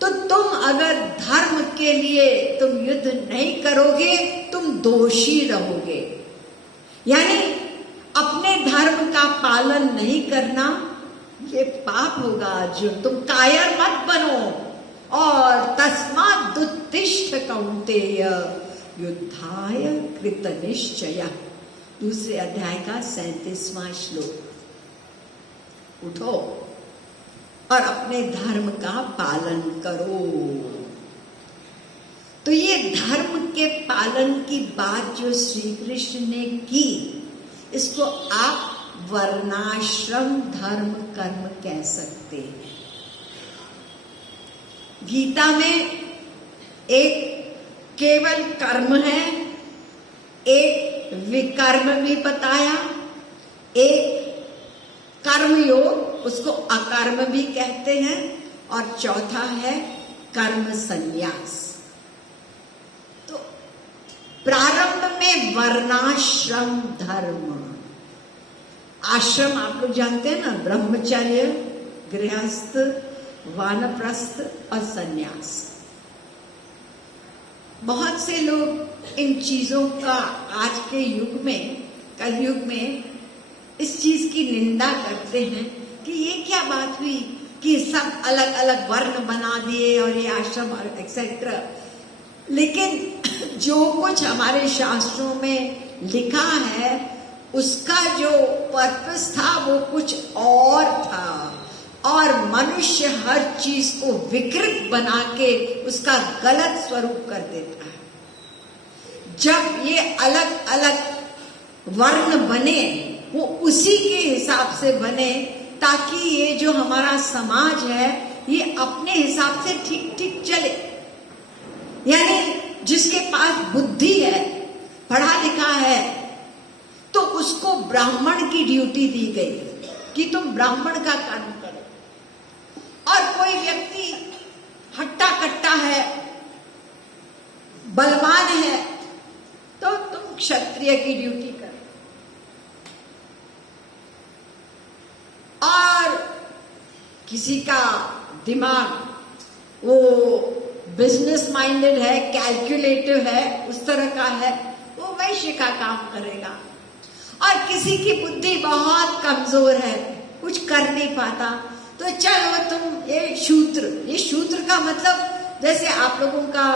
तो तुम अगर धर्म के लिए तुम युद्ध नहीं करोगे, तुम दोषी रहोगे। यानी अपने धर्म का पालन नहीं करना ये पाप होगा अर्जुन। तुम कायर मत बनो। और तस्मात् उत्तिष्ठ कौन्तेय युद्धाय कृत निश्चय, दूसरे अध्याय का 37वां श्लोक। उठो और अपने धर्म का पालन करो। तो ये धर्म के पालन की बात जो श्री कृष्ण ने की, इसको आप वर्णाश्रम धर्म कर्म कह सकते हैं। गीता में एक केवल कर्म है, एक विकर्म भी बताया, एक कर्मयोग उसको अकर्म भी कहते हैं, और चौथा है कर्म संन्यास। तो प्रारंभ में वर्णाश्रम धर्म। आश्रम आप लोग जानते हैं ना, ब्रह्मचर्य, गृहस्थ, वानप्रस्थ और संन्यास। बहुत से लोग इन चीजों का आज के युग में, कलयुग में इस चीज की निंदा करते हैं कि ये क्या बात हुई कि सब अलग अलग वर्ण बना दिए और ये आश्रम एक्सेट्रा। लेकिन जो कुछ हमारे शास्त्रों में लिखा है उसका जो पर्पस था वो कुछ और था, और मनुष्य हर चीज को विकृत बना के उसका गलत स्वरूप कर देता है। जब ये अलग अलग वर्ण बने वो उसी के हिसाब से बने, ताकि ये जो हमारा समाज है ये अपने हिसाब से ठीक ठीक चले। यानी जिसके पास बुद्धि है, पढ़ा लिखा है, तो उसको ब्राह्मण की ड्यूटी दी गई कि तुम ब्राह्मण का काम करो। और कोई व्यक्ति हट्टा कट्टा है, बलवान है, तो तुम क्षत्रिय की ड्यूटी करो। और किसी का दिमाग वो बिजनेस माइंडेड है, कैलकुलेटिव है, उस तरह का है, वो वैश्य का काम करेगा। और किसी की बुद्धि बहुत कमजोर है, कुछ कर नहीं पाता, तो चलो तुम ये शूद्र का मतलब जैसे आप लोगों का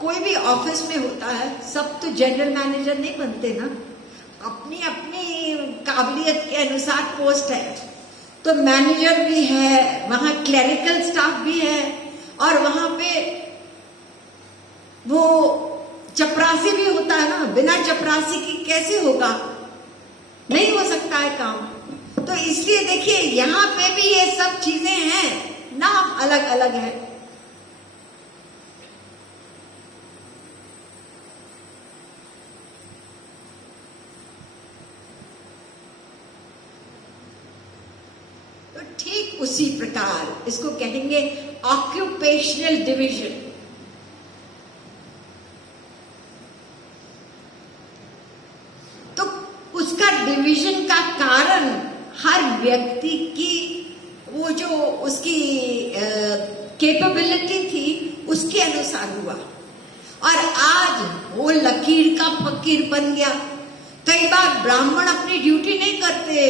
कोई भी ऑफिस में होता है, सब तो जनरल मैनेजर नहीं बनते ना, अपनी अपनी काबिलियत के अनुसार पोस्ट है। तो मैनेजर भी है, वहां क्लरिकल स्टाफ भी है, और वहां पे वो चपरासी भी होता है ना। बिना चपरासी की कैसे होगा? नहीं हो सकता है काम। तो इसलिए देखिए यहाँ पे भी ये सब चीजें हैं, नाम अलग अलग है। तो ठीक उसी प्रकार इसको कहेंगे ऑक्यूपेशनल डिवीजन। तो उसका डिवीजन का कारण हर व्यक्ति की वो जो उसकी कैपेबिलिटी थी उसके अनुसार हुआ। और आज वो लकीर का फकीर बन गया। कई बार ब्राह्मण अपनी ड्यूटी नहीं करते।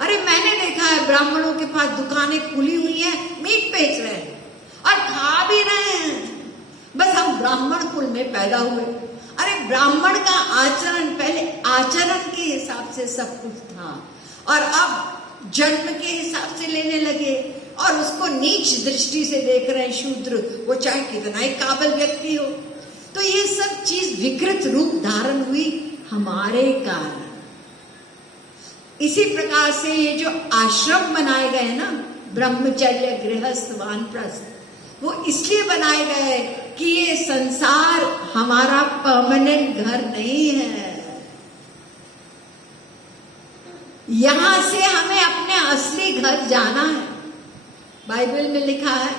अरे मैंने देखा है ब्राह्मणों के पास दुकानें खुली हुई है, मीट बेच रहे हैं और खा भी रहे हैं। बस हम ब्राह्मण कुल में पैदा हुए। अरे ब्राह्मण का आचरण पहले आचरण के हिसाब से सब कुछ था और अब जन्म के हिसाब से लेने लगे और उसको नीच दृष्टि से देख रहे हैं। शूद्र वो चाहे कितना ही काबिल व्यक्ति हो। तो ये सब चीज विकृत रूप धारण हुई हमारे कारण। इसी प्रकार से ये जो आश्रम बनाए गए ना, ब्रह्मचर्य, गृहस्थ, वानप्रस्थ, वो इसलिए बनाए गए कि ये संसार हमारा परमानेंट घर नहीं है। यहां से हमें अपने असली घर जाना है। बाइबल में लिखा है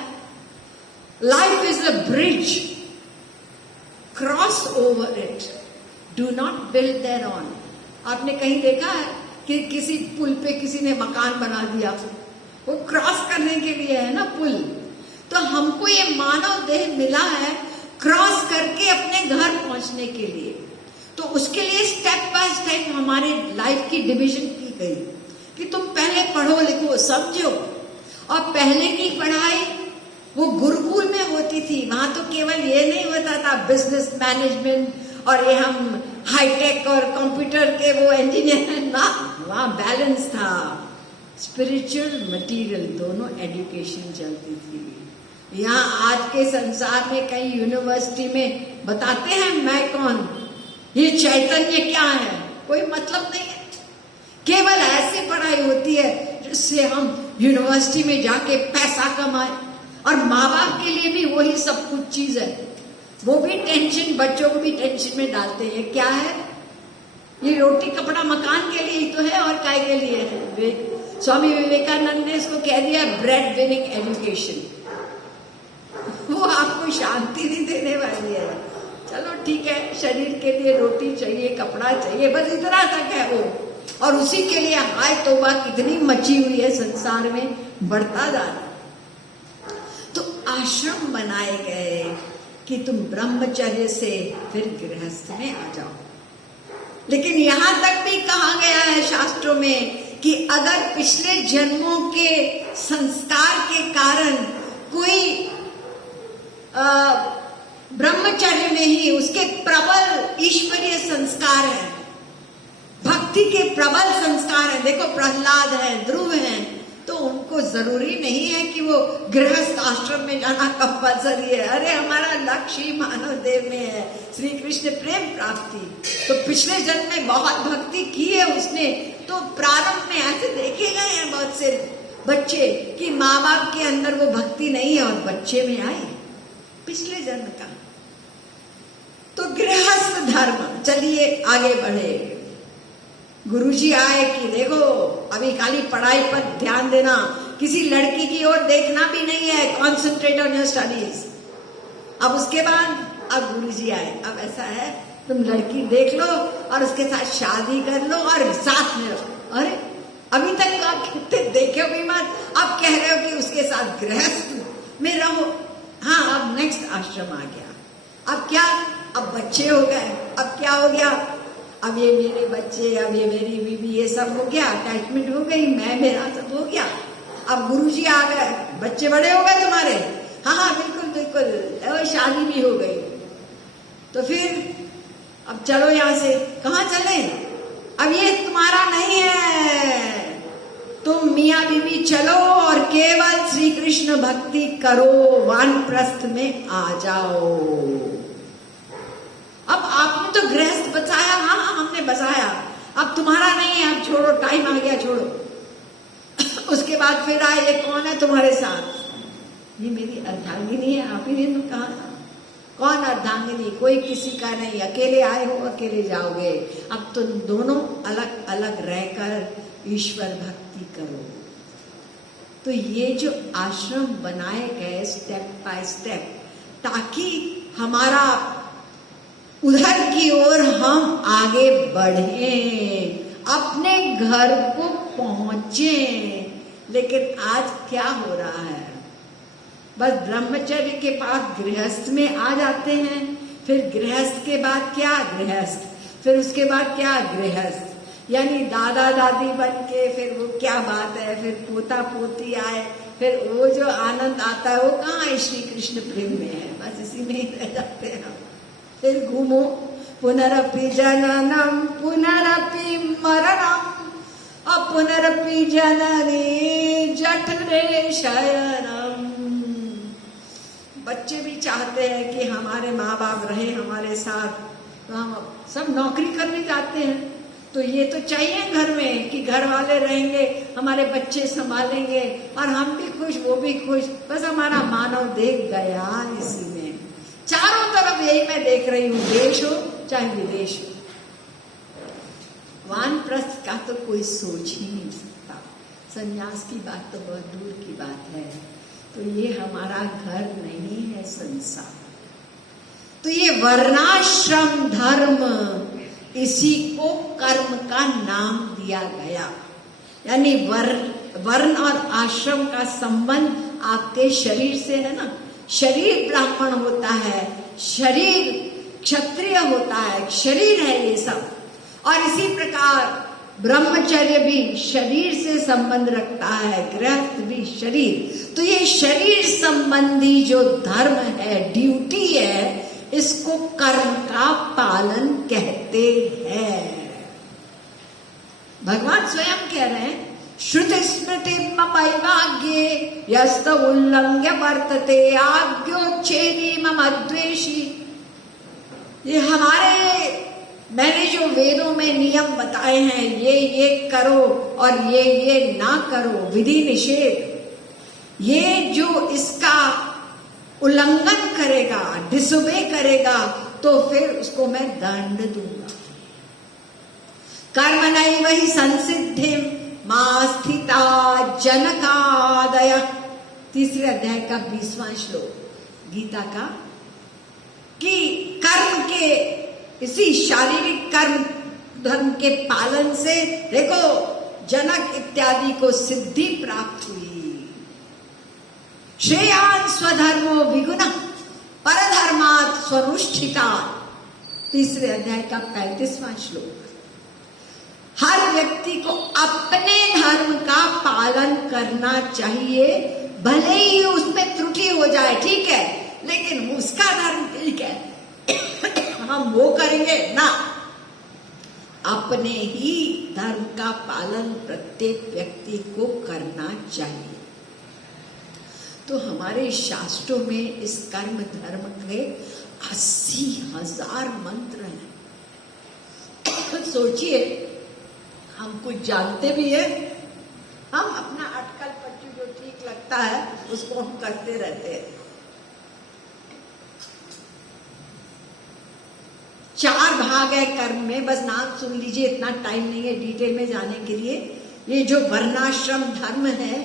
life is a bridge, cross over it, do not build their on. आपने कहीं देखा है कि किसी पुल पे किसी ने मकान बना दिया? वो क्रॉस करने के लिए है ना पुल। तो हमको ये मानव देह मिला है क्रॉस करके अपने घर पहुंचने के लिए। तो उसके लिए स्टेप बाय स्टेप हमारे लाइफ की डिवीजन की गई कि तुम पहले पढ़ो लिखो समझो। और पहले की पढ़ाई वो गुरुकुल में होती थी। वहां तो केवल ये नहीं होता था बिजनेस मैनेजमेंट और ये हम हाईटेक और कंप्यूटर के वो इंजीनियर ना, वहां बैलेंस था। स्पिरिचुअल मटेरियल दोनों एजुकेशन चलती थी। यहाँ आज के संसार में कई यूनिवर्सिटी में बताते हैं मैं कौन, ये चैतन्य क्या है, कोई मतलब नहीं है। केवल ऐसी पढ़ाई होती है जिससे हम यूनिवर्सिटी में जाके पैसा कमाए। और माँ बाप के लिए भी वही सब कुछ चीज है। वो भी टेंशन, बच्चों को भी टेंशन में डालते हैं। क्या है ये? रोटी कपड़ा मकान के लिए ही तो है और काय के लिए है? स्वामी विवेकानंद ने इसको कह दिया ब्रेड विनिंग एजुकेशन। वो आपको शांति नहीं देने वाली है। चलो ठीक है, शरीर के लिए रोटी चाहिए, कपड़ा चाहिए, बस इतना तक है वो। और उसी के लिए हाय तौबा कितनी मची हुई है संसार में, बढ़ता जा रहा। तो आश्रम बनाए गए कि तुम ब्रह्मचर्य से फिर गृहस्थ में आ जाओ। लेकिन यहां तक भी कहा गया है शास्त्रों में कि अगर पिछले जन्मों के संस्कार के कारण कोई ब्रह्मचर्य में ही उसके प्रबल ईश्वरीय संस्कार है, भक्ति के प्रबल संस्कार है। देखो प्रहलाद है, ध्रुव है, तो उनको जरूरी नहीं है कि वो गृहस्थ आश्रम में जाना कंपल्सरी है। अरे हमारा लक्ष्य ही मानव देव में है, श्री कृष्ण प्रेम प्राप्ति। तो पिछले जन्म में बहुत भक्ति की है उसने, तो प्रारंभ में ऐसे देखे गए हैं बहुत से बच्चे कि माँ बाप के अंदर वो भक्ति नहीं है और बच्चे में आई पिछले जन्म का। तो गृहस्थ धर्म, चलिए आगे बढ़े। गुरुजी आए कि देखो अभी खाली पढ़ाई पर ध्यान देना, किसी लड़की की ओर देखना भी नहीं है, कॉन्सेंट्रेट ऑन योर स्टडीज। अब उसके बाद अब गुरुजी आए, अब ऐसा है तुम लड़की देख लो और उसके साथ शादी कर लो और साथ में रहो। अरे अभी तक तो आप कहते देखे हो भी मत, अब कह रहे हो कि उसके साथ गृहस्थ में रहो। हाँ, अब नेक्स्ट आश्रम आ गया। अब क्या? अब बच्चे हो गए। अब क्या हो गया? अब ये मेरे बच्चे, अब ये मेरी बीवी, ये सब हो गया, अटैचमेंट हो गई, मैं मेरा सब हो गया। अब गुरुजी आ गए, बच्चे बड़े हो गए तुम्हारे। हाँ हाँ बिल्कुल बिल्कुल, और शादी भी हो गई। तो फिर अब चलो यहाँ से, कहाँ चले? अब ये तुम्हारा नहीं है, तुम मियाँ बीवी चलो और केवल श्री कृष्ण भक्ति करो, वानप्रस्थ में आ जाओ। अब आपने तो गृहस्थ बचाया, हाँ हाँ हमने बचाया, अब तुम्हारा नहीं है, अब छोड़ो, टाइम आ गया, छोड़ो। उसके बाद फिर आए, ये कौन है तुम्हारे साथ? ये मेरी अर्धांगिनी है। आप ही ने तो कहा था। कौन अर्धांगिनी? कोई किसी का नहीं, अकेले आए हो अकेले जाओगे। अब तुम दोनों अलग अलग रहकर ईश्वर भक्ति करो। तो ये जो आश्रम बनाए गए स्टेप बाय स्टेप, ताकि हमारा उधर की ओर हम आगे बढ़ें, अपने घर को पहुंचे। लेकिन आज क्या हो रहा है, बस ब्रह्मचर्य के बाद गृहस्थ में आ जाते हैं, फिर गृहस्थ के बाद क्या गृहस्थ, फिर उसके बाद क्या गृहस्थ, यानी दादा दादी बन के फिर वो क्या बात है, फिर पोता पोती आए, फिर वो जो आनंद आता है वो कहाँ है, श्री कृष्ण प्रेम में है, बस इसी में ही रह जाते हैं। फिर घूमो, पुनरपि जननम पुनरपि मरणम पुनरपि जननी जठरे शयनम। बच्चे भी चाहते हैं कि हमारे माँ बाप रहे हमारे साथ, तो हम सब नौकरी करने जाते हैं, तो ये तो चाहिए घर में कि घर वाले रहेंगे, हमारे बच्चे संभालेंगे और हम भी खुश वो भी खुश, बस हमारा मानव देख गया इसी में। चारों तरफ यही मैं देख रही हूँ, देश हो चाहे विदेश हो। वानप्रस्थ का तो कोई सोच ही नहीं सकता, संन्यास की बात तो बहुत दूर की बात है। तो ये हमारा घर नहीं है संसार। तो ये वर्णाश्रम धर्म, इसी को कर्म का नाम दिया गया। यानी वर्ण और आश्रम का संबंध आपके शरीर से है ना। शरीर ब्राह्मण होता है, शरीर क्षत्रिय होता है, शरीर है ये सब। और इसी प्रकार ब्रह्मचर्य भी शरीर से संबंध रखता है, गृहस्थ भी शरीर। तो ये शरीर संबंधी जो धर्म है, ड्यूटी है, इसको कर्म का पालन कहते हैं। भगवान स्वयं कह रहे हैं, श्रुति स्मृति ममैवाग्ये यस्त उल्लंघ्य वर्तते आज्ञोच्छेदी मम द्वेषी। ये हमारे, मैंने जो वेदों में नियम बताए हैं, ये करो और ये ना करो, विधि निषेध, ये जो इसका उल्लंघन करेगा, डिसोबे करेगा, तो फिर उसको मैं दंड दूंगा। कर्म नहीं वही संसिद्धि मां स्थिता जनकादय। तीसरे अध्याय का 20वां श्लोक गीता का, कि कर्म के, इसी शारीरिक कर्म धर्म के पालन से देखो जनक इत्यादि को सिद्धि प्राप्त हुई। श्रेयान् स्वधर्मो विगुणः परधर्मात् स्वनुष्ठितात्। तीसरे अध्याय का 35वां श्लोक। हर व्यक्ति को अपने धर्म का पालन करना चाहिए, भले ही उसमें त्रुटि हो जाए, ठीक है, लेकिन उसका धर्म ठीक है, हम वो करेंगे ना। अपने ही धर्म का पालन प्रत्येक व्यक्ति को करना चाहिए। तो हमारे शास्त्रों में इस कर्म धर्म के 80,000 मंत्र हैं। सोचिए, हम कुछ जानते भी हैं, हम अपना अटकल पट्टी जो ठीक लगता है उसको हम करते रहते हैं। 4 भाग है कर्म में, बस नाम सुन लीजिए, इतना टाइम नहीं है डिटेल में जाने के लिए। ये जो वर्णाश्रम धर्म है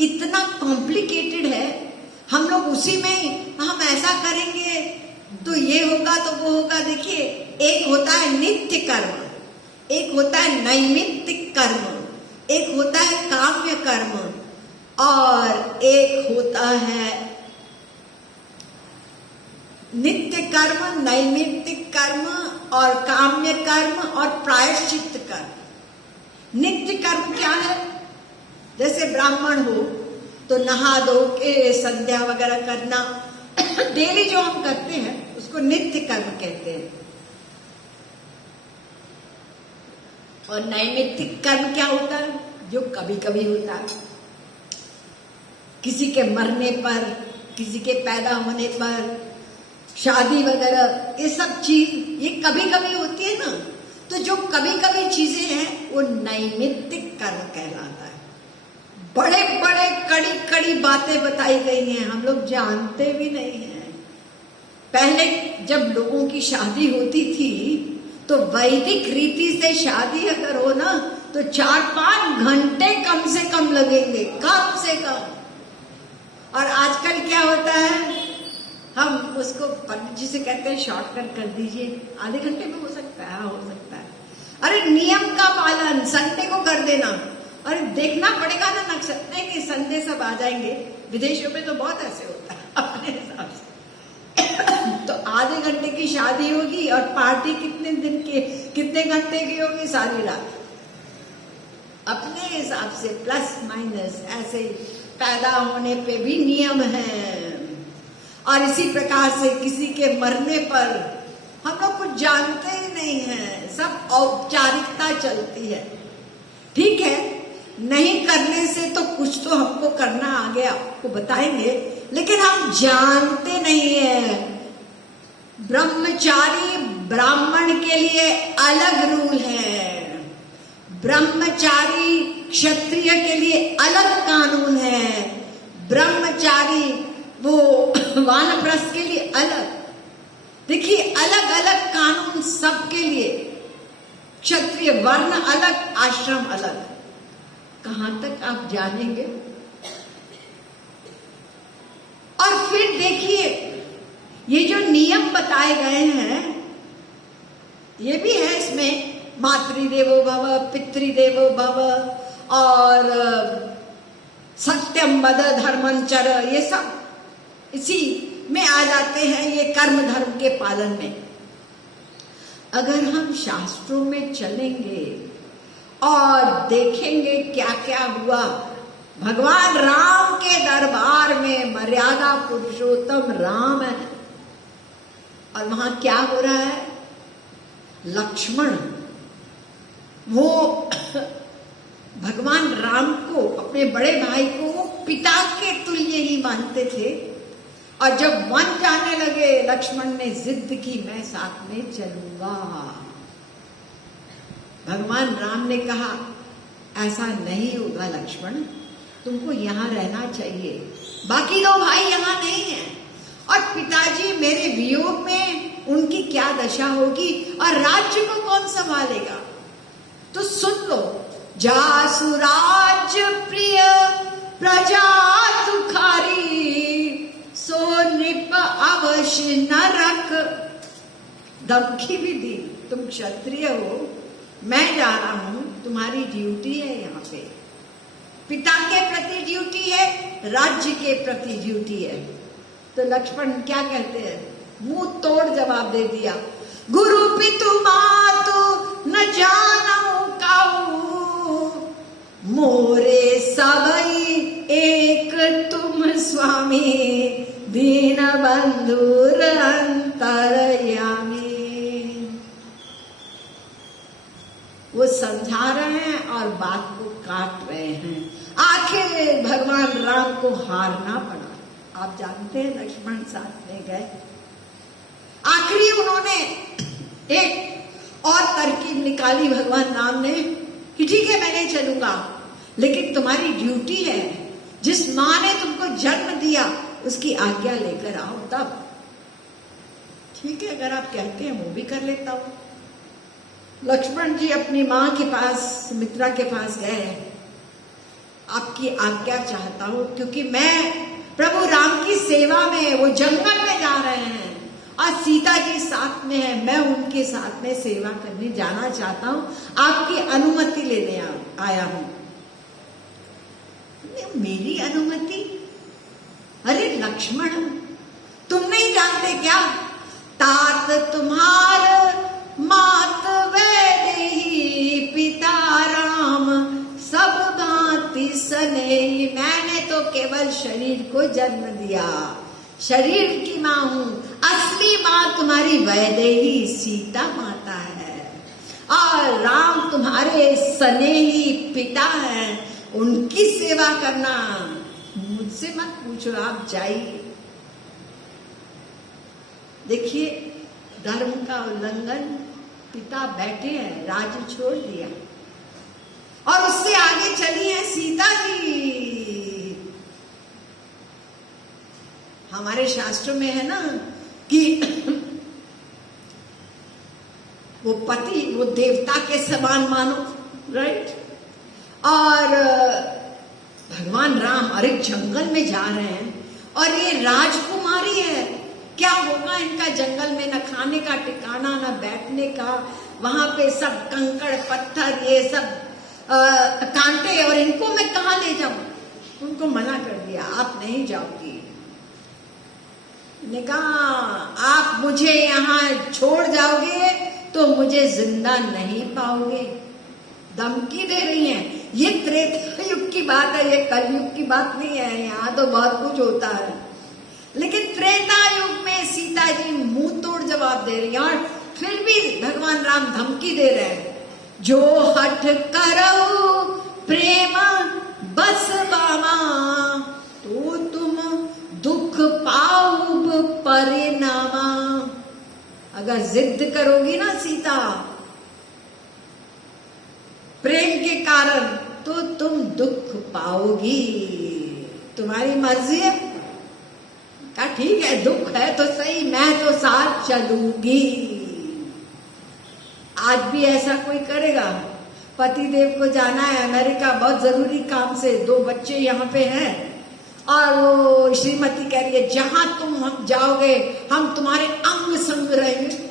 इतना कॉम्प्लिकेटेड है, हम लोग उसी में हम ऐसा करेंगे तो ये होगा तो वो होगा। देखिए, एक होता है नित्य कर्म, एक होता है नैमित्तिक कर्म, एक होता है काम्य कर्म, और एक होता है नित्य कर्म, नैमित्तिक कर्म और काम्य कर्म और प्रायश्चित्त कर्म। नित्य कर्म क्या है? जैसे ब्राह्मण हो तो नहा धो के संध्या वगैरह करना, डेली जो हम करते हैं उसको नित्य कर्म कहते हैं। और नैमित्तिक कर्म क्या होता है? जो कभी कभी होता है, किसी के मरने पर, किसी के पैदा होने पर, शादी वगैरह, ये सब चीज ये कभी कभी होती है ना। तो जो कभी कभी चीजें हैं वो नैमित्तिक कर्म कहलाता है। बड़े बड़े कड़ी कड़ी बातें बताई गई हैं, हम लोग जानते भी नहीं हैं। पहले जब लोगों की शादी होती थी तो वैदिक रीति से शादी अगर हो ना तो 4-5 घंटे कम से कम लगेंगे, कम से कम। और आजकल क्या होता है, हम उसको पंडित जी से कहते हैं शॉर्टकट कर दीजिए, आधे घंटे में हो सकता है। हाँ, हो सकता है। अरे नियम का पालन संडे को कर देना। अरे देखना पड़ेगा ना नक्षत्र, नहीं संडे सब आ जाएंगे। विदेशों में तो बहुत ऐसे होता है अपने हिसाब से। तो आधे घंटे की शादी होगी और पार्टी कितने घंटे की होगी, सारी रात। अपने हिसाब से प्लस माइनस ऐसे पैदा होने पे भी नियम है। और इसी प्रकार से किसी के मरने पर हम लोग कुछ जानते ही नहीं है, सब औपचारिकता चलती है। ठीक है, नहीं करने से तो कुछ तो हमको करना आगे आपको बताएंगे, लेकिन हम जानते नहीं है। ब्रह्मचारी ब्राह्मण के लिए अलग रूल है, ब्रह्मचारी क्षत्रिय के लिए अलग कानून है, ब्रह्मचारी वो वानप्रस्थ के लिए अलग। देखिए, अलग अलग कानून सबके लिए, क्षत्रिय वर्ण अलग, आश्रम अलग। कहां तक आप जानेंगे। और फिर देखिए, ये जो नियम बताए गए हैं, ये भी है इसमें मातृदेवो भव, पितृदेवो भव और सत्यम वद धर्मं चर, ये सब इसी में आ जाते हैं, ये कर्म धर्म के पालन में। अगर हम शास्त्रों में चलेंगे और देखेंगे क्या क्या हुआ, भगवान राम के दरबार में मर्यादा पुरुषोत्तम राम है, और वहां क्या हो रहा है, लक्ष्मण वो भगवान राम को, अपने बड़े भाई को वो पिता के तुल्य ही मानते थे। और जब वन जाने लगे, लक्ष्मण ने जिद की, मैं साथ में चलूंगा। भगवान राम ने कहा, ऐसा नहीं होगा लक्ष्मण, तुमको यहाँ रहना चाहिए, बाकी दो भाई यहाँ नहीं है, और पिताजी मेरे वियोग में उनकी क्या दशा होगी, और राज्य को कौन संभालेगा। तो सुन लो, जासु राज्य प्रिय प्रजा तुखारी, सो नृप अवश्य नरक। धमकी भी दी, तुम क्षत्रिय हो, मैं जा रहा हूं, तुम्हारी ड्यूटी है यहाँ पे, पिता के प्रति ड्यूटी है, राज्य के प्रति ड्यूटी है। तो लक्ष्मण क्या कहते हैं, मुंह तोड़ जवाब दे दिया, गुरु पितु मातु न जानऊ काऊ, मोरे सबई एक तुम स्वामी, दीन बंधुर अंतरयामी। वो समझा रहे हैं और बात को काट रहे हैं। आखिर भगवान राम को हारना पड़ा। आप जानते हैं, लक्ष्मण साथ में गए, आखिरी उन्होंने एक और तरकीब निकाली भगवान राम ने कि ठीक है, मैं नहीं चलूंगा, लेकिन तुम्हारी ड्यूटी है, जिस माँ ने तुमको जन्म दिया उसकी आज्ञा लेकर आओ। तब ठीक है, अगर आप कहते हैं वो भी कर लेता हूं। लक्ष्मण जी अपनी माँ के पास, सुमित्रा के पास गए, आपकी आज्ञा चाहता हूं, क्योंकि मैं प्रभु राम की सेवा में, वो जंगल में जा रहे हैं और सीता जी साथ में है, मैं उनके साथ में सेवा करने जाना चाहता हूं, आपकी अनुमति लेने आया हूं। मेरी अनुमति? अरे लक्ष्मण, तुम नहीं जानते क्या, तात तुम्हार मात वैदेही, पिता राम सब भांति स्नेही। मैंने तो केवल शरीर को जन्म दिया, शरीर की माँ हूं, असली माँ तुम्हारी वैदेही सीता माता है, और राम तुम्हारे स्नेही पिता हैं, उनकी सेवा करना। मुझसे मत पूछो, आप जाइए। देखिए, धर्म का उल्लंघन, पिता बैठे हैं, राज्य छोड़ दिया, और उससे आगे चली है सीता जी। हमारे शास्त्रों में है ना कि वो पति, वो देवता के समान मानो, राइट। और भगवान राम अरे जंगल में जा रहे हैं और ये राजकुमारी है, क्या होगा इनका जंगल में, न खाने का ठिकाना न बैठने का, वहां पे सब कंकड़ पत्थर ये सब कांटे, और इनको मैं कहाँ ले जाऊं। उनको मना कर दिया, आप नहीं जाओगी। ने कहा आप मुझे यहाँ छोड़ जाओगे तो मुझे जिंदा नहीं पाओगे। धमकी दे रही हैं। ये त्रेता युग की बात है, ये कलयुग की बात नहीं है। यहाँ तो बहुत कुछ होता है, लेकिन त्रेता युग में सीता जी मुंह तोड़ जवाब दे रही हैं, और फिर भी भगवान राम धमकी दे रहे हैं, जो हठ करो प्रेम बस बामा, तो तुम दुख पाओ परिणामा। अगर जिद करोगी ना सीता प्रेम के कारण, तो तुम दुख पाओगी, तुम्हारी मर्जी है। कहा ठीक है, दुख है तो सही, मैं तो साथ चलूंगी। आज भी ऐसा कोई करेगा? पति देव को जाना है अमेरिका बहुत जरूरी काम से, 2 बच्चे यहाँ पे हैं, और वो श्रीमती कह रही है जहां तुम हम जाओगे हम तुम्हारे अंग संग रहेंगे।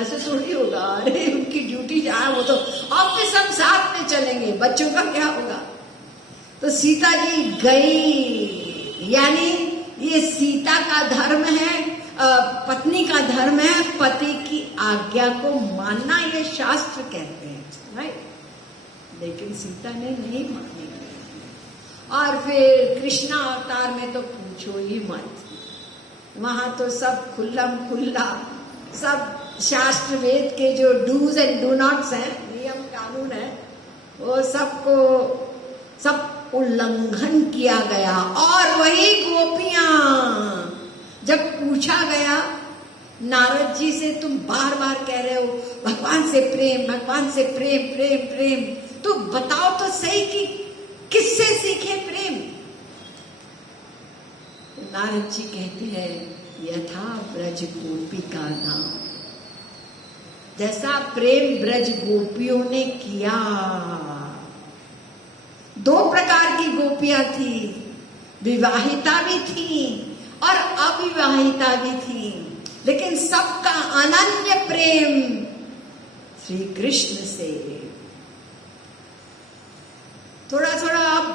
ऐसे थोड़ी होगा, अरे उनकी ड्यूटी जहां, वो तो ऑफिस हम साथ में चलेंगे, बच्चों का क्या होगा। तो सीता जी गई, यानी ये सीता का धर्म है, पत्नी का धर्म है पति की आज्ञा को मानना, ये शास्त्र कहते हैं, राइट। लेकिन सीता ने नहीं मानी, और फिर कृष्णा अवतार में तो पूछो ही मत, वहां तो सब खुल्लम खुल्ला, सब शास्त्र वेद के जो डूज एंड डू नॉट्स हैं, नियम कानून है, वो सबको सब उल्लंघन किया गया। और वही गोपियां, जब पूछा गया नारद जी से, तुम बार बार कह रहे हो भगवान से प्रेम, भगवान से प्रेम, प्रेम प्रेम, तो बताओ तो सही कि किससे सीखे प्रेम। नारद जी कहते हैं यथा ब्रज गोपिका नाम, जैसा प्रेम ब्रज गोपियों ने किया। 2 प्रकार की गोपियां थी, विवाहिता भी थी और अविवाहिता भी थी, लेकिन सबका अनन्य प्रेम श्री कृष्ण से। थोड़ा थोड़ा अब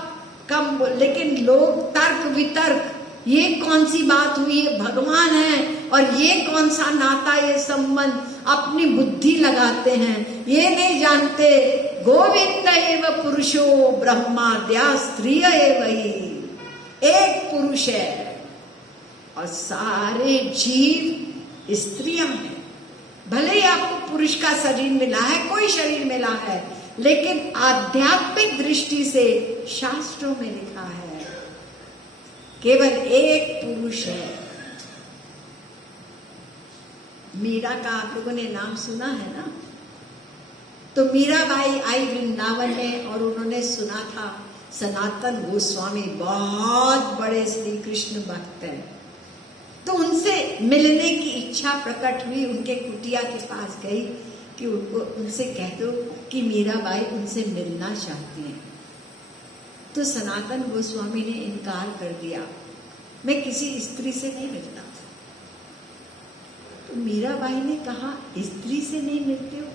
कम, लेकिन लोग तर्क वितर्क, ये कौन सी बात हुई, ये भगवान है और ये कौन सा नाता, ये संबंध, अपनी बुद्धि लगाते हैं, ये नहीं जानते गोविंद एव पुरुषो ब्रह्माद्या स्त्रिय एव ही। एक पुरुष है और सारे जीव स्त्रियां हैं। भले ही आपको पुरुष का शरीर मिला है, कोई शरीर मिला है, लेकिन आध्यात्मिक दृष्टि से शास्त्रों में लिखा है केवल एक पुरुष है। मीरा का आप लोगों ने नाम सुना है ना? तो मीराबाई आई वृंदावन में और उन्होंने सुना था सनातन गोस्वामी बहुत बड़े श्री कृष्ण भक्त हैं, तो उनसे मिलने की इच्छा प्रकट हुई। उनके कुटिया के पास गई कि उनको उनसे कह दो कि मीराबाई उनसे मिलना चाहती हैं। तो सनातन गोस्वामी ने इनकार कर दिया, मैं किसी स्त्री से नहीं मिलता। तो मीराबाई ने कहा स्त्री से नहीं मिलते हो?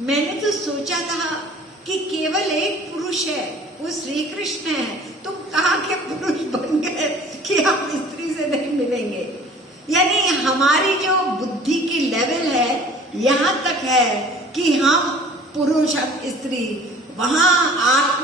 मैंने तो सोचा था कि केवल एक पुरुष है, वो श्री कृष्ण है, तुम कहाँ के पुरुष बन गए कि हम स्त्री से नहीं मिलेंगे। यानी हमारी जो बुद्धि की लेवल है यहाँ तक है कि हम पुरुष स्त्री, वहां आत्मा